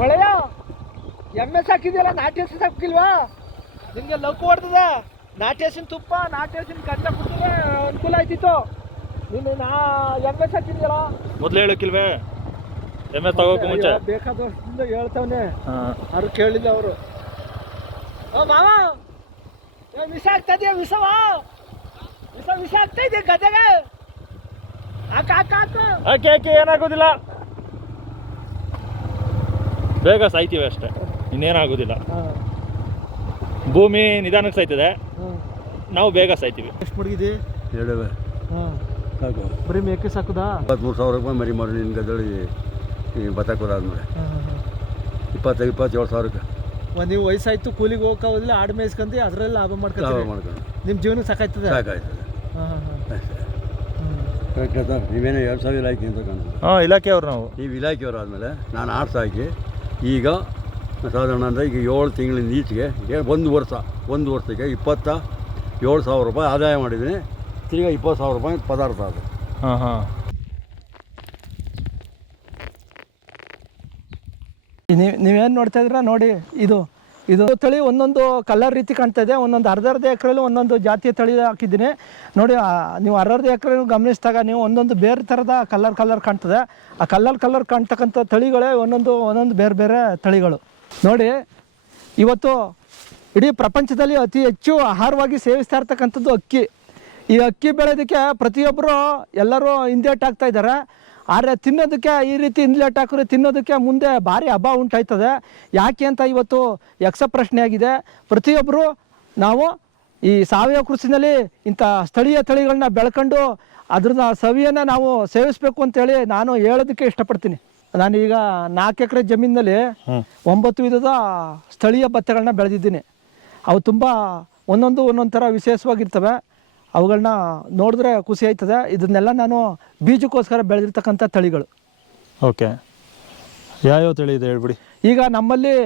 ಒಳ್ಳೆಯ ಎಮ್ಮೆ ಸಾಕಿದೆಯಲ್ಲ ನಾಟಿ ಹಸು ಸಾಕಿಲ್ವಾ? ನಿನಗೆ ಲಕ್ಕು ಹೊಡ್ತದೆ. ನಾಟಿ ಹಸಿನ ತುಪ್ಪ ನಾಟಿ ಹಸಿನ ಗಂಟ ಕೊಟ್ಟರೆ ಅನುಕೂಲ ಆಯ್ತಿತ್ತು. ನೀನು ಎಮ್ಮೆ ಸಾಕಿದ್ಯಲ್ಲ ಮೊದಲು ಹೇಳಕ್ಕಿಲ್ವೇ ಎಮ್ಮೆ ತಗೋಕೆ ಮುಂಚೆ? ಬೇಕಾದ ವರ್ಷದಿಂದ ಹೇಳ್ತವನೆ, ಅವ್ರು ಕೇಳಿಲ್ಲ ಅವರು. ಮಾವ ವಿಷ ಆಗ್ತಾ ಇದೆಯಾ? ವಿಷವಾ ವಿಷ ಆಗ್ತಾ ಇದೆಯಾ ಗದೆಗೆ? ಹಾಕಿ ಏನಾಗೋದಿಲ್ಲ, ಬೇಗ ಸಾಯ್ತೀವಿ ಅಷ್ಟೇ, ಇನ್ನೇನಾಗೋದಿಲ್ಲ. ಭೂಮಿ ನಿಧಾನಕ್ಕೆ ಸಾಯ್ತದೆ, ನಾವು ಬೇಗ ಸಾಯ್ತೀವಿ. ಎಷ್ಟು ಮಡಗಿದೆ? 2 ಸಾಕು. ಬರೀ ಮೇಕೆ ಸಾಕುದಾ? 23,000 ರೂಪಾಯಿ ಮರಿ ಮಾಡಿ ನಿನ್ನ ಗದ್ದಳಿ ಭತ್ತ ಕೊಡಾದ್ಮೇಲೆ 27 ಸಾವಿರಕ್ಕೆ. ನೀವು ವಯಸ್ಸಾಯ್ತು, ಕೂಲಿಗೆ ಹೋಗೋದಿಲ್ಲ, ಆಡು ಮೇಯಿಸ್ಕೊಂಡು ಅದರಲ್ಲಿ ಲಾಭ ಮಾಡ್ಕೊಂಡು ನಿಮ್ಮ ಜೀವನ ಸಾಕಾಯ್ತದೆ. ಸಾಕಾಯ್ತದೆ ಕರೆಕ್ಟ್ ಆಯ್ತಾ? ನೀವೇನೋ 2,000 ಇಲಾಖೆ ಅಂತ ಕಾಣ್ತದೆ. ಇಲಾಖೆಯವ್ರು ನಾವು. ನೀವು ಇಲಾಖೆಯವರು ಆದಮೇಲೆ ನಾನು ಆಡು ಸಾಕಿ ಈಗ ಸಾಧಾರಣ ಅಂದರೆ ಈಗ 7 ತಿಂಗಳಿಂದ ಈಚೆಗೆ 1 ವರ್ಷಕ್ಕೆ 27,000 ರೂಪಾಯಿ ಆದಾಯ ಮಾಡಿದ್ದೀನಿ. ತಿರ್ಗಾ 20,000 ರೂಪಾಯಿ ಪದಾರ್ಥ ಅದು. ನೀವೇನು ನೋಡ್ತಾ ಇದ್ದೀರಾ ನೋಡಿ, ಇದು ತಳಿ ಒಂದೊಂದು ಕಲರ್ ರೀತಿ ಕಾಣ್ತಾ ಇದೆ. ಒಂದೊಂದು ಅರ್ಧ ಎಕರೆಲ್ಲೂ ಒಂದೊಂದು ಜಾತಿಯ ತಳಿ ಹಾಕಿದ್ದೀನಿ ನೋಡಿ. ನೀವು ಅರ್ಧ ಎಕರೆ ಗಮನಿಸಿದಾಗ ನೀವು ಒಂದೊಂದು ಬೇರೆ ಥರದ ಕಲರ್ ಕಾಣ್ತದೆ. ಆ ಕಲರ್ ಕಾಣ್ತಕ್ಕಂಥ ತಳಿಗಳೇ ಒಂದೊಂದು ಬೇರೆ ತಳಿಗಳು ನೋಡಿ. ಇವತ್ತು ಇಡೀ ಪ್ರಪಂಚದಲ್ಲಿ ಅತಿ ಹೆಚ್ಚು ಆಹಾರವಾಗಿ ಸೇವಿಸ್ತಾ ಇರ್ತಕ್ಕಂಥದ್ದು ಅಕ್ಕಿ. ಈ ಅಕ್ಕಿ ಬೆಳೆಯೋದಕ್ಕೆ ಪ್ರತಿಯೊಬ್ಬರು ಎಲ್ಲರೂ ಹಿಂದೇಟು ಹಾಕ್ತಾ ಇದ್ದಾರೆ. ಆದರೆ ತಿನ್ನೋದಕ್ಕೆ ಈ ರೀತಿ ಹಿಂದ್ಲೇಟ್ ಹಾಕಿದ್ರೆ ತಿನ್ನೋದಕ್ಕೆ ಮುಂದೆ ಭಾರಿ ಅಭಾವ ಉಂಟಾಯ್ತದೆ. ಯಾಕೆ ಅಂತ ಇವತ್ತು ಯಕ್ಷ ಪ್ರಶ್ನೆ ಆಗಿದೆ. ಪ್ರತಿಯೊಬ್ಬರು ನಾವು ಈ ಸಾವಯವ ಕೃಷಿನಲ್ಲಿ ಇಂಥ ಸ್ಥಳೀಯ ತಳಿಗಳನ್ನ ಬೆಳ್ಕೊಂಡು ಅದ್ರನ್ನ ಸವಿಯನ್ನು ನಾವು ಸೇವಿಸಬೇಕು ಅಂತೇಳಿ ನಾನು ಹೇಳೋದಕ್ಕೆ ಇಷ್ಟಪಡ್ತೀನಿ. ನಾನೀಗ 4 ಎಕರೆ ಜಮೀನಿನಲ್ಲಿ 9 ವಿಧದ ಸ್ಥಳೀಯ ಭತ್ತಗಳನ್ನ ಬೆಳೆದಿದ್ದೀನಿ. ಅವು ತುಂಬ ಒಂದೊಂದು ಥರ ವಿಶೇಷವಾಗಿರ್ತವೆ. ಅವುಗಳನ್ನ ನೋಡಿದ್ರೆ ಖುಷಿ ಆಯ್ತದೆ. ಇದನ್ನೆಲ್ಲ ನಾನು ಬೀಜಕ್ಕೋಸ್ಕರ ಬೆಳೆದಿರ್ತಕ್ಕಂಥ ತಳಿಗಳು. ಓಕೆ, ಯಾವ್ಯಾವ ತಳಿ ಇದೆ ಹೇಳ್ಬಿಡಿ. ಈಗ ನಮ್ಮಲ್ಲಿ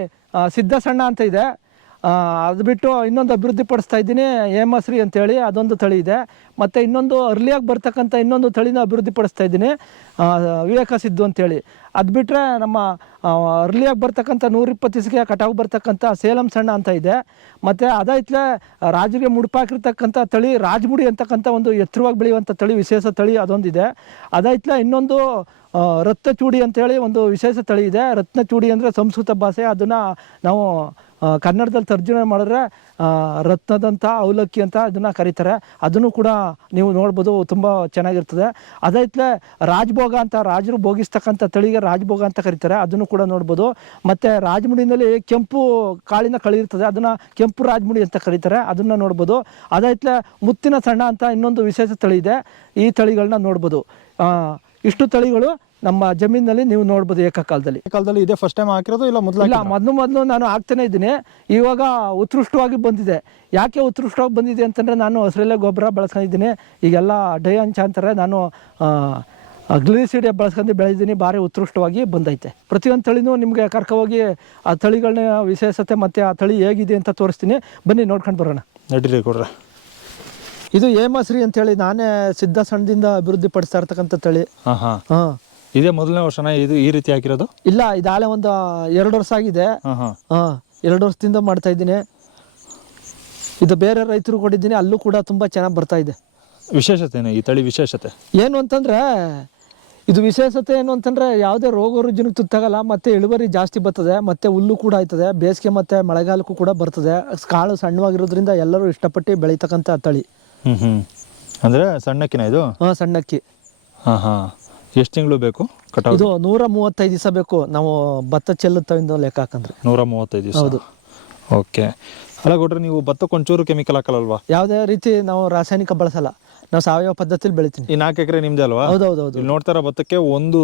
ಸಿದ್ಧ ಸಣ್ಣ ಅಂತ ಇದೆ. ಅದು ಬಿಟ್ಟು ಇನ್ನೊಂದು ಅಭಿವೃದ್ಧಿ ಪಡಿಸ್ತಾ ಇದ್ದೀನಿ, ಹೇಮಶ್ರೀ ಅಂತೇಳಿ, ಅದೊಂದು ತಳಿ ಇದೆ. ಮತ್ತು ಇನ್ನೊಂದು ಅರ್ಲಿಯಾಗಿ ಬರ್ತಕ್ಕಂಥ ಇನ್ನೊಂದು ತಳಿನ ಅಭಿವೃದ್ಧಿ ಪಡಿಸ್ತಾ ಇದ್ದೀನಿ, ವಿವೇಕ ಸಿದ್ದು ಅಂತೇಳಿ. ಅದು ಬಿಟ್ಟರೆ ನಮ್ಮ ಅರ್ಲಿಯಾಗಿ ಬರ್ತಕ್ಕಂಥ 120 ದಿವಸಕ್ಕೆ ಕಟಾವು ಬರ್ತಕ್ಕಂಥ ಸೇಲಂ ಸಣ್ಣ ಅಂತ ಇದೆ. ಮತ್ತು ಅದಾಯ್ತಲೇ ರಾಜರಿಗೆ ಮುಡುಪಾಕಿರ್ತಕ್ಕಂಥ ತಳಿ ರಾಜಮುಡಿ ಅಂತಕ್ಕಂಥ ಒಂದು ಎತ್ತರವಾಗಿ ಬೆಳೆಯುವಂಥ ತಳಿ, ವಿಶೇಷ ತಳಿ ಅದೊಂದಿದೆ. ಅದಾಯ್ತಲೇ ಇನ್ನೊಂದು ರತ್ನಚೂಡಿ ಅಂತೇಳಿ ಒಂದು ವಿಶೇಷ ತಳಿ ಇದೆ. ರತ್ನಚೂಡಿ ಅಂದರೆ ಸಂಸ್ಕೃತ ಭಾಷೆ, ಅದನ್ನು ನಾವು ಕನ್ನಡದಲ್ಲಿ ತರ್ಜುಮೆ ಮಾಡಿದ್ರೆ ರತ್ನದಂಥ ಅವಲಕ್ಕಿ ಅಂತ ಅದನ್ನು ಕರೀತಾರೆ. ಅದನ್ನು ಕೂಡ ನೀವು ನೋಡ್ಬೋದು, ತುಂಬ ಚೆನ್ನಾಗಿರ್ತದೆ. ಅದಾಯ್ತಲೇ ರಾಜಭೋಗ ಅಂತ, ರಾಜರು ಭೋಗಿಸ್ತಕ್ಕಂಥ ತಳಿಗೆ ರಾಜಭೋಗ ಅಂತ ಕರೀತಾರೆ, ಅದನ್ನು ಕೂಡ ನೋಡ್ಬೋದು. ಮತ್ತು ರಾಜಮುಡಿನಲ್ಲಿ ಕೆಂಪು ಕಾಳಿನ ಕಳಿ ಇರ್ತದೆ, ಅದನ್ನು ಕೆಂಪು ರಾಜಮುಡಿ ಅಂತ ಕರೀತಾರೆ, ಅದನ್ನು ನೋಡ್ಬೋದು. ಅದಾಯ್ತಲೇ ಮುತ್ತಿನ ಸಣ್ಣ ಅಂತ ಇನ್ನೊಂದು ವಿಶೇಷ ತಳಿ ಇದೆ. ಈ ತಳಿಗಳನ್ನ ನೋಡ್ಬೋದು. ಇಷ್ಟು ತಳಿಗಳು ನಮ್ಮ ಜಮೀನಿನಲ್ಲಿ ನೀವು ನೋಡ್ಬೋದು. ಏಕಕಾಲದಲ್ಲಿ ಇದೆ ಫಸ್ಟ್ ಟೈಮ್ ಹಾಕಿರೋದು ಇಲ್ಲ ಮೊದಲು ನಾನು ಹಾಕ್ತಾನೆ ಇದ್ದೀನಿ. ಇವಾಗ ಉತ್ಕೃಷ್ಟವಾಗಿ ಬಂದಿದೆ. ಯಾಕೆ ಉತ್ಕೃಷ್ಟವಾಗಿ ಬಂದಿದೆ ಅಂತಂದರೆ ನಾನು ಹಸಿರೆಲೆ ಗೊಬ್ಬರ ಬಳಸ್ಕೊಂಡಿದ್ದೀನಿ. ಈಗೆಲ್ಲ ಡಯಾಂಚ ಅಂತಾರೆ, ನಾನು ಗ್ಲಿಸಿಡಿಯ ಬಳಸ್ಕೊಂಡು ಬೆಳೆದಿದ್ದೀನಿ. ಭಾರಿ ಉತ್ಕೃಷ್ಟವಾಗಿ ಬಂದೈತೆ. ಪ್ರತಿಯೊಂದು ತಳಿನೂ ನಿಮಗೆ ಕರ್ಕೋಗಿ ಆ ತಳಿಗಳನ್ನ ವಿಶೇಷತೆ ಮತ್ತು ಆ ತಳಿ ಹೇಗಿದೆ ಅಂತ ತೋರಿಸ್ತೀನಿ. ಬನ್ನಿ ನೋಡ್ಕೊಂಡು ಬರೋಣ. ನಡೀರಿ ಕೊಡ್ರೆ. ಇದು ಹೇಮಶ್ರೀ ಅಂತೇಳಿ ನಾನೇ ಸಿದ್ಧ ಸಣ್ಣದಿಂದ ಅಭಿವೃದ್ಧಿ ಪಡಿಸ್ತಾ ಇರ್ತಕ್ಕಂಥ ತಳಿ. ಇದೇ ಮೊದಲನೇ ವರ್ಷನ ಇದು ಈ ರೀತಿ ಹಾಕಿರೋದು? ಇಲ್ಲ, ಇದಾಳೆ ಒಂದು 2 ವರ್ಷ ಆಗಿದೆ. 2 ವರ್ಷದಿಂದ ಮಾಡ್ತಾ ಇದ್ದೀನಿ. ಇದು ಬೇರೆ ರೈತರು ಕೊಟ್ಟಿದ್ದೀನಿ, ಅಲ್ಲೂ ಕೂಡ ತುಂಬ ಚೆನ್ನಾಗಿ ಬರ್ತಾ ಇದೆ. ವಿಶೇಷತೆ ಈ ತಳಿ ವಿಶೇಷತೆ ಏನು ಅಂತಂದರೆ, ಇದು ವಿಶೇಷತೆ ಏನು ಅಂತಂದರೆ ಯಾವುದೇ ರೋಗ ರುಜಿನಕ್ಕೆ ತುತ್ತಾಗಲ್ಲ, ಮತ್ತು ಇಳುವರಿ ಜಾಸ್ತಿ ಬರ್ತದೆ, ಮತ್ತು ಹುಲ್ಲು ಕೂಡ ಆಯ್ತದೆ. ಬೇಸಿಗೆ ಮತ್ತು ಮಳೆಗಾಲಕ್ಕೂ ಕೂಡ ಬರ್ತದೆ. ಕಾಳು ಸಣ್ಣವಾಗಿರೋದ್ರಿಂದ ಎಲ್ಲರೂ ಇಷ್ಟಪಟ್ಟು ಬೆಳೀತಕ್ಕಂಥ ತಳಿ. ಅಂದರೆ ಸಣ್ಣಕ್ಕಿನ ಇದು? ಸಣ್ಣಕ್ಕಿ. ಎಷ್ಟು ತಿಂಗಳು ಬೇಕು ಕಟಾವು? ಇದು 135 ದಿವಸ ಬೇಕು. ನಾವು ಭತ್ತ ಚೆಲ್ಲುತ್ತವಿಂದ ಲೆಕ್ಕ ಹಾಕಂದ್ರೆ 135 ದಿವಸ. ಹೌದು. ಓಕೆ. ಅಲ್ಲ ಕೊಟ್ರೆ ನೀವು ಭತ್ತಕ್ಕೆ ಒಂಚೂರು ಕೆಮಿಕಲ್ ಹಾಕಲ್ವಾ? ಯಾವುದೇ ರೀತಿ ನಾವು ರಾಸಾಯನಿಕ ಬಳಸಲ್ಲ, ನಾವು ಸಾವಯವ ಪದ್ಧತಿಯಲ್ಲಿ ಬೆಳಿತೀನಿ. ಈ 4 ಎಕರೆ ನಿಮ್ದೆ ಅಲ್ವಾ? ಹೌದೌದು. ಇಲ್ಲಿ ನೋಡ್ತಾರ ಭತ್ತಕ್ಕೆ ಒಂದು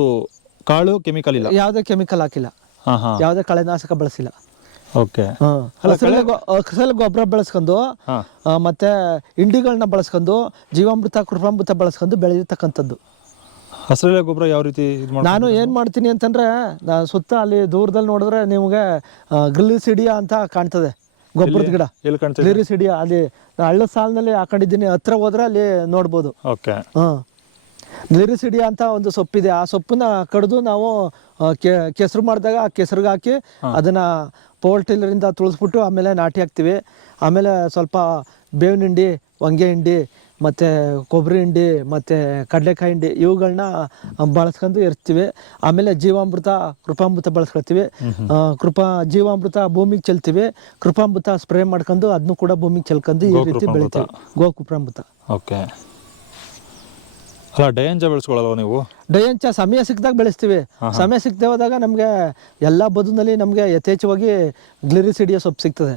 ಕಾಳು ಕೆಮಿಕಲ್ ಇಲ್ಲ? ಯಾವುದೇ ಕೆಮಿಕಲ್ ಹಾಕಿಲ್ಲ, ಯಾವುದೇ ಕಳೆನಾಶಕ ಬಳಸಿಲ್ಲ. ಓಕೆ. ಹಸಿರೆಲೆ ಗೊಬ್ಬರ ಬಳಸ್ಕೊಂಡು ಮತ್ತೆ ಇಂಡಿಗಳನ್ನ ಬಳಸ್ಕೊಂಡು ಜೀವಾಮೃತ ಕೃಪಾಮೃತ ಬಳಸ್ಕೊಂಡು ಬೆಳೆದಿರ್ತಕ್ಕಂಥದ್ದು. ಹಸಿರೆಲೆ ಗೊಬ್ಬರ ಯಾವ ರೀತಿ? ನಾನು ಏನು ಮಾಡ್ತೀನಿ ಅಂತಂದರೆ, ನಾನು ಸುತ್ತ ಅಲ್ಲಿ ದೂರದಲ್ಲಿ ನೋಡಿದ್ರೆ ನಿಮಗೆ ಗ್ಲಿಸಿಡಿಯಾ ಅಂತ ಕಾಣ್ತದೆ ಗೊಬ್ಬರದ ಗಿಡ. ಗ್ಲಿಸಿಡಿಯಾ ಅಲ್ಲಿ ಹಳ್ಳದ ಸಾಲಿನಲ್ಲಿ ಹಾಕೊಂಡಿದ್ದೀನಿ. ಹತ್ರ ಹೋದ್ರೆ ಅಲ್ಲಿ ನೋಡ್ಬೋದು. ಓಕೆ. ಗ್ಲಿರಿಸಿಡಿಯಾ ಅಂತ ಒಂದು ಸೊಪ್ಪಿದೆ. ಆ ಸೊಪ್ಪನ್ನ ಕಡಿದು ನಾವು ಕೆಸರು ಮಾಡಿದಾಗ ಆ ಕೆಸರಿಗೆ ಹಾಕಿ ಅದನ್ನು ಪವರ್ ಟಿಲ್ಲರಿಂದ ತುಳಿಸ್ಬಿಟ್ಟು ಆಮೇಲೆ ನಾಟಿ ಹಾಕ್ತೀವಿ. ಆಮೇಲೆ ಸ್ವಲ್ಪ ಬೇವಿನ ಹಿಂಡಿ, ಹೊಂಗೆ ಹಿಂಡಿ, ಮತ್ತು ಕೊಬ್ಬರಿ ಹಿಂಡಿ, ಮತ್ತು ಕಡಲೆಕಾಯಿ ಹಿಂಡಿ ಇವುಗಳನ್ನ ಬಳಸ್ಕೊಂಡು ಇರ್ತೀವಿ. ಆಮೇಲೆ ಜೀವಾಮೃತ, ಕೃಪಾಮೃತ ಬಳಸ್ಕೊಳ್ತೀವಿ. ಜೀವಾಮೃತ ಭೂಮಿಗೆ ಚೆಲ್ತೀವಿ. ಕೃಪಾಮೃತ ಸ್ಪ್ರೇ ಮಾಡ್ಕೊಂಡು ಅದನ್ನು ಕೂಡ ಭೂಮಿಗೆ ಚೆಲ್ಕೊಂಡು ಈ ರೀತಿ ಬೆಳಿತೀವಿ. ಗೋಕೃಪಾಮೃತ. ಓಕೆ. ಅಲ್ಲ ಡಯಂಜ ಬೆಳೆಸ್ಕೊಳ್ಳಲ್ವ ನೀವು? ಡಯಂಚ ಸಮಯ ಸಿಕ್ಕಿದಾಗ ಬೆಳೆಸ್ತೀವಿ. ಸಮಯ ಸಿಕ್ಕದೆ ಹೋದಾಗ ನಮಗೆ ಎಲ್ಲ ಬದುನಲ್ಲಿ ನಮಗೆ ಯಥೇಚ್ಛವಾಗಿ ಗ್ಲಿರಿಸಿಡಿಯಾ ಸೊಪ್ಪು ಸಿಗ್ತದೆ.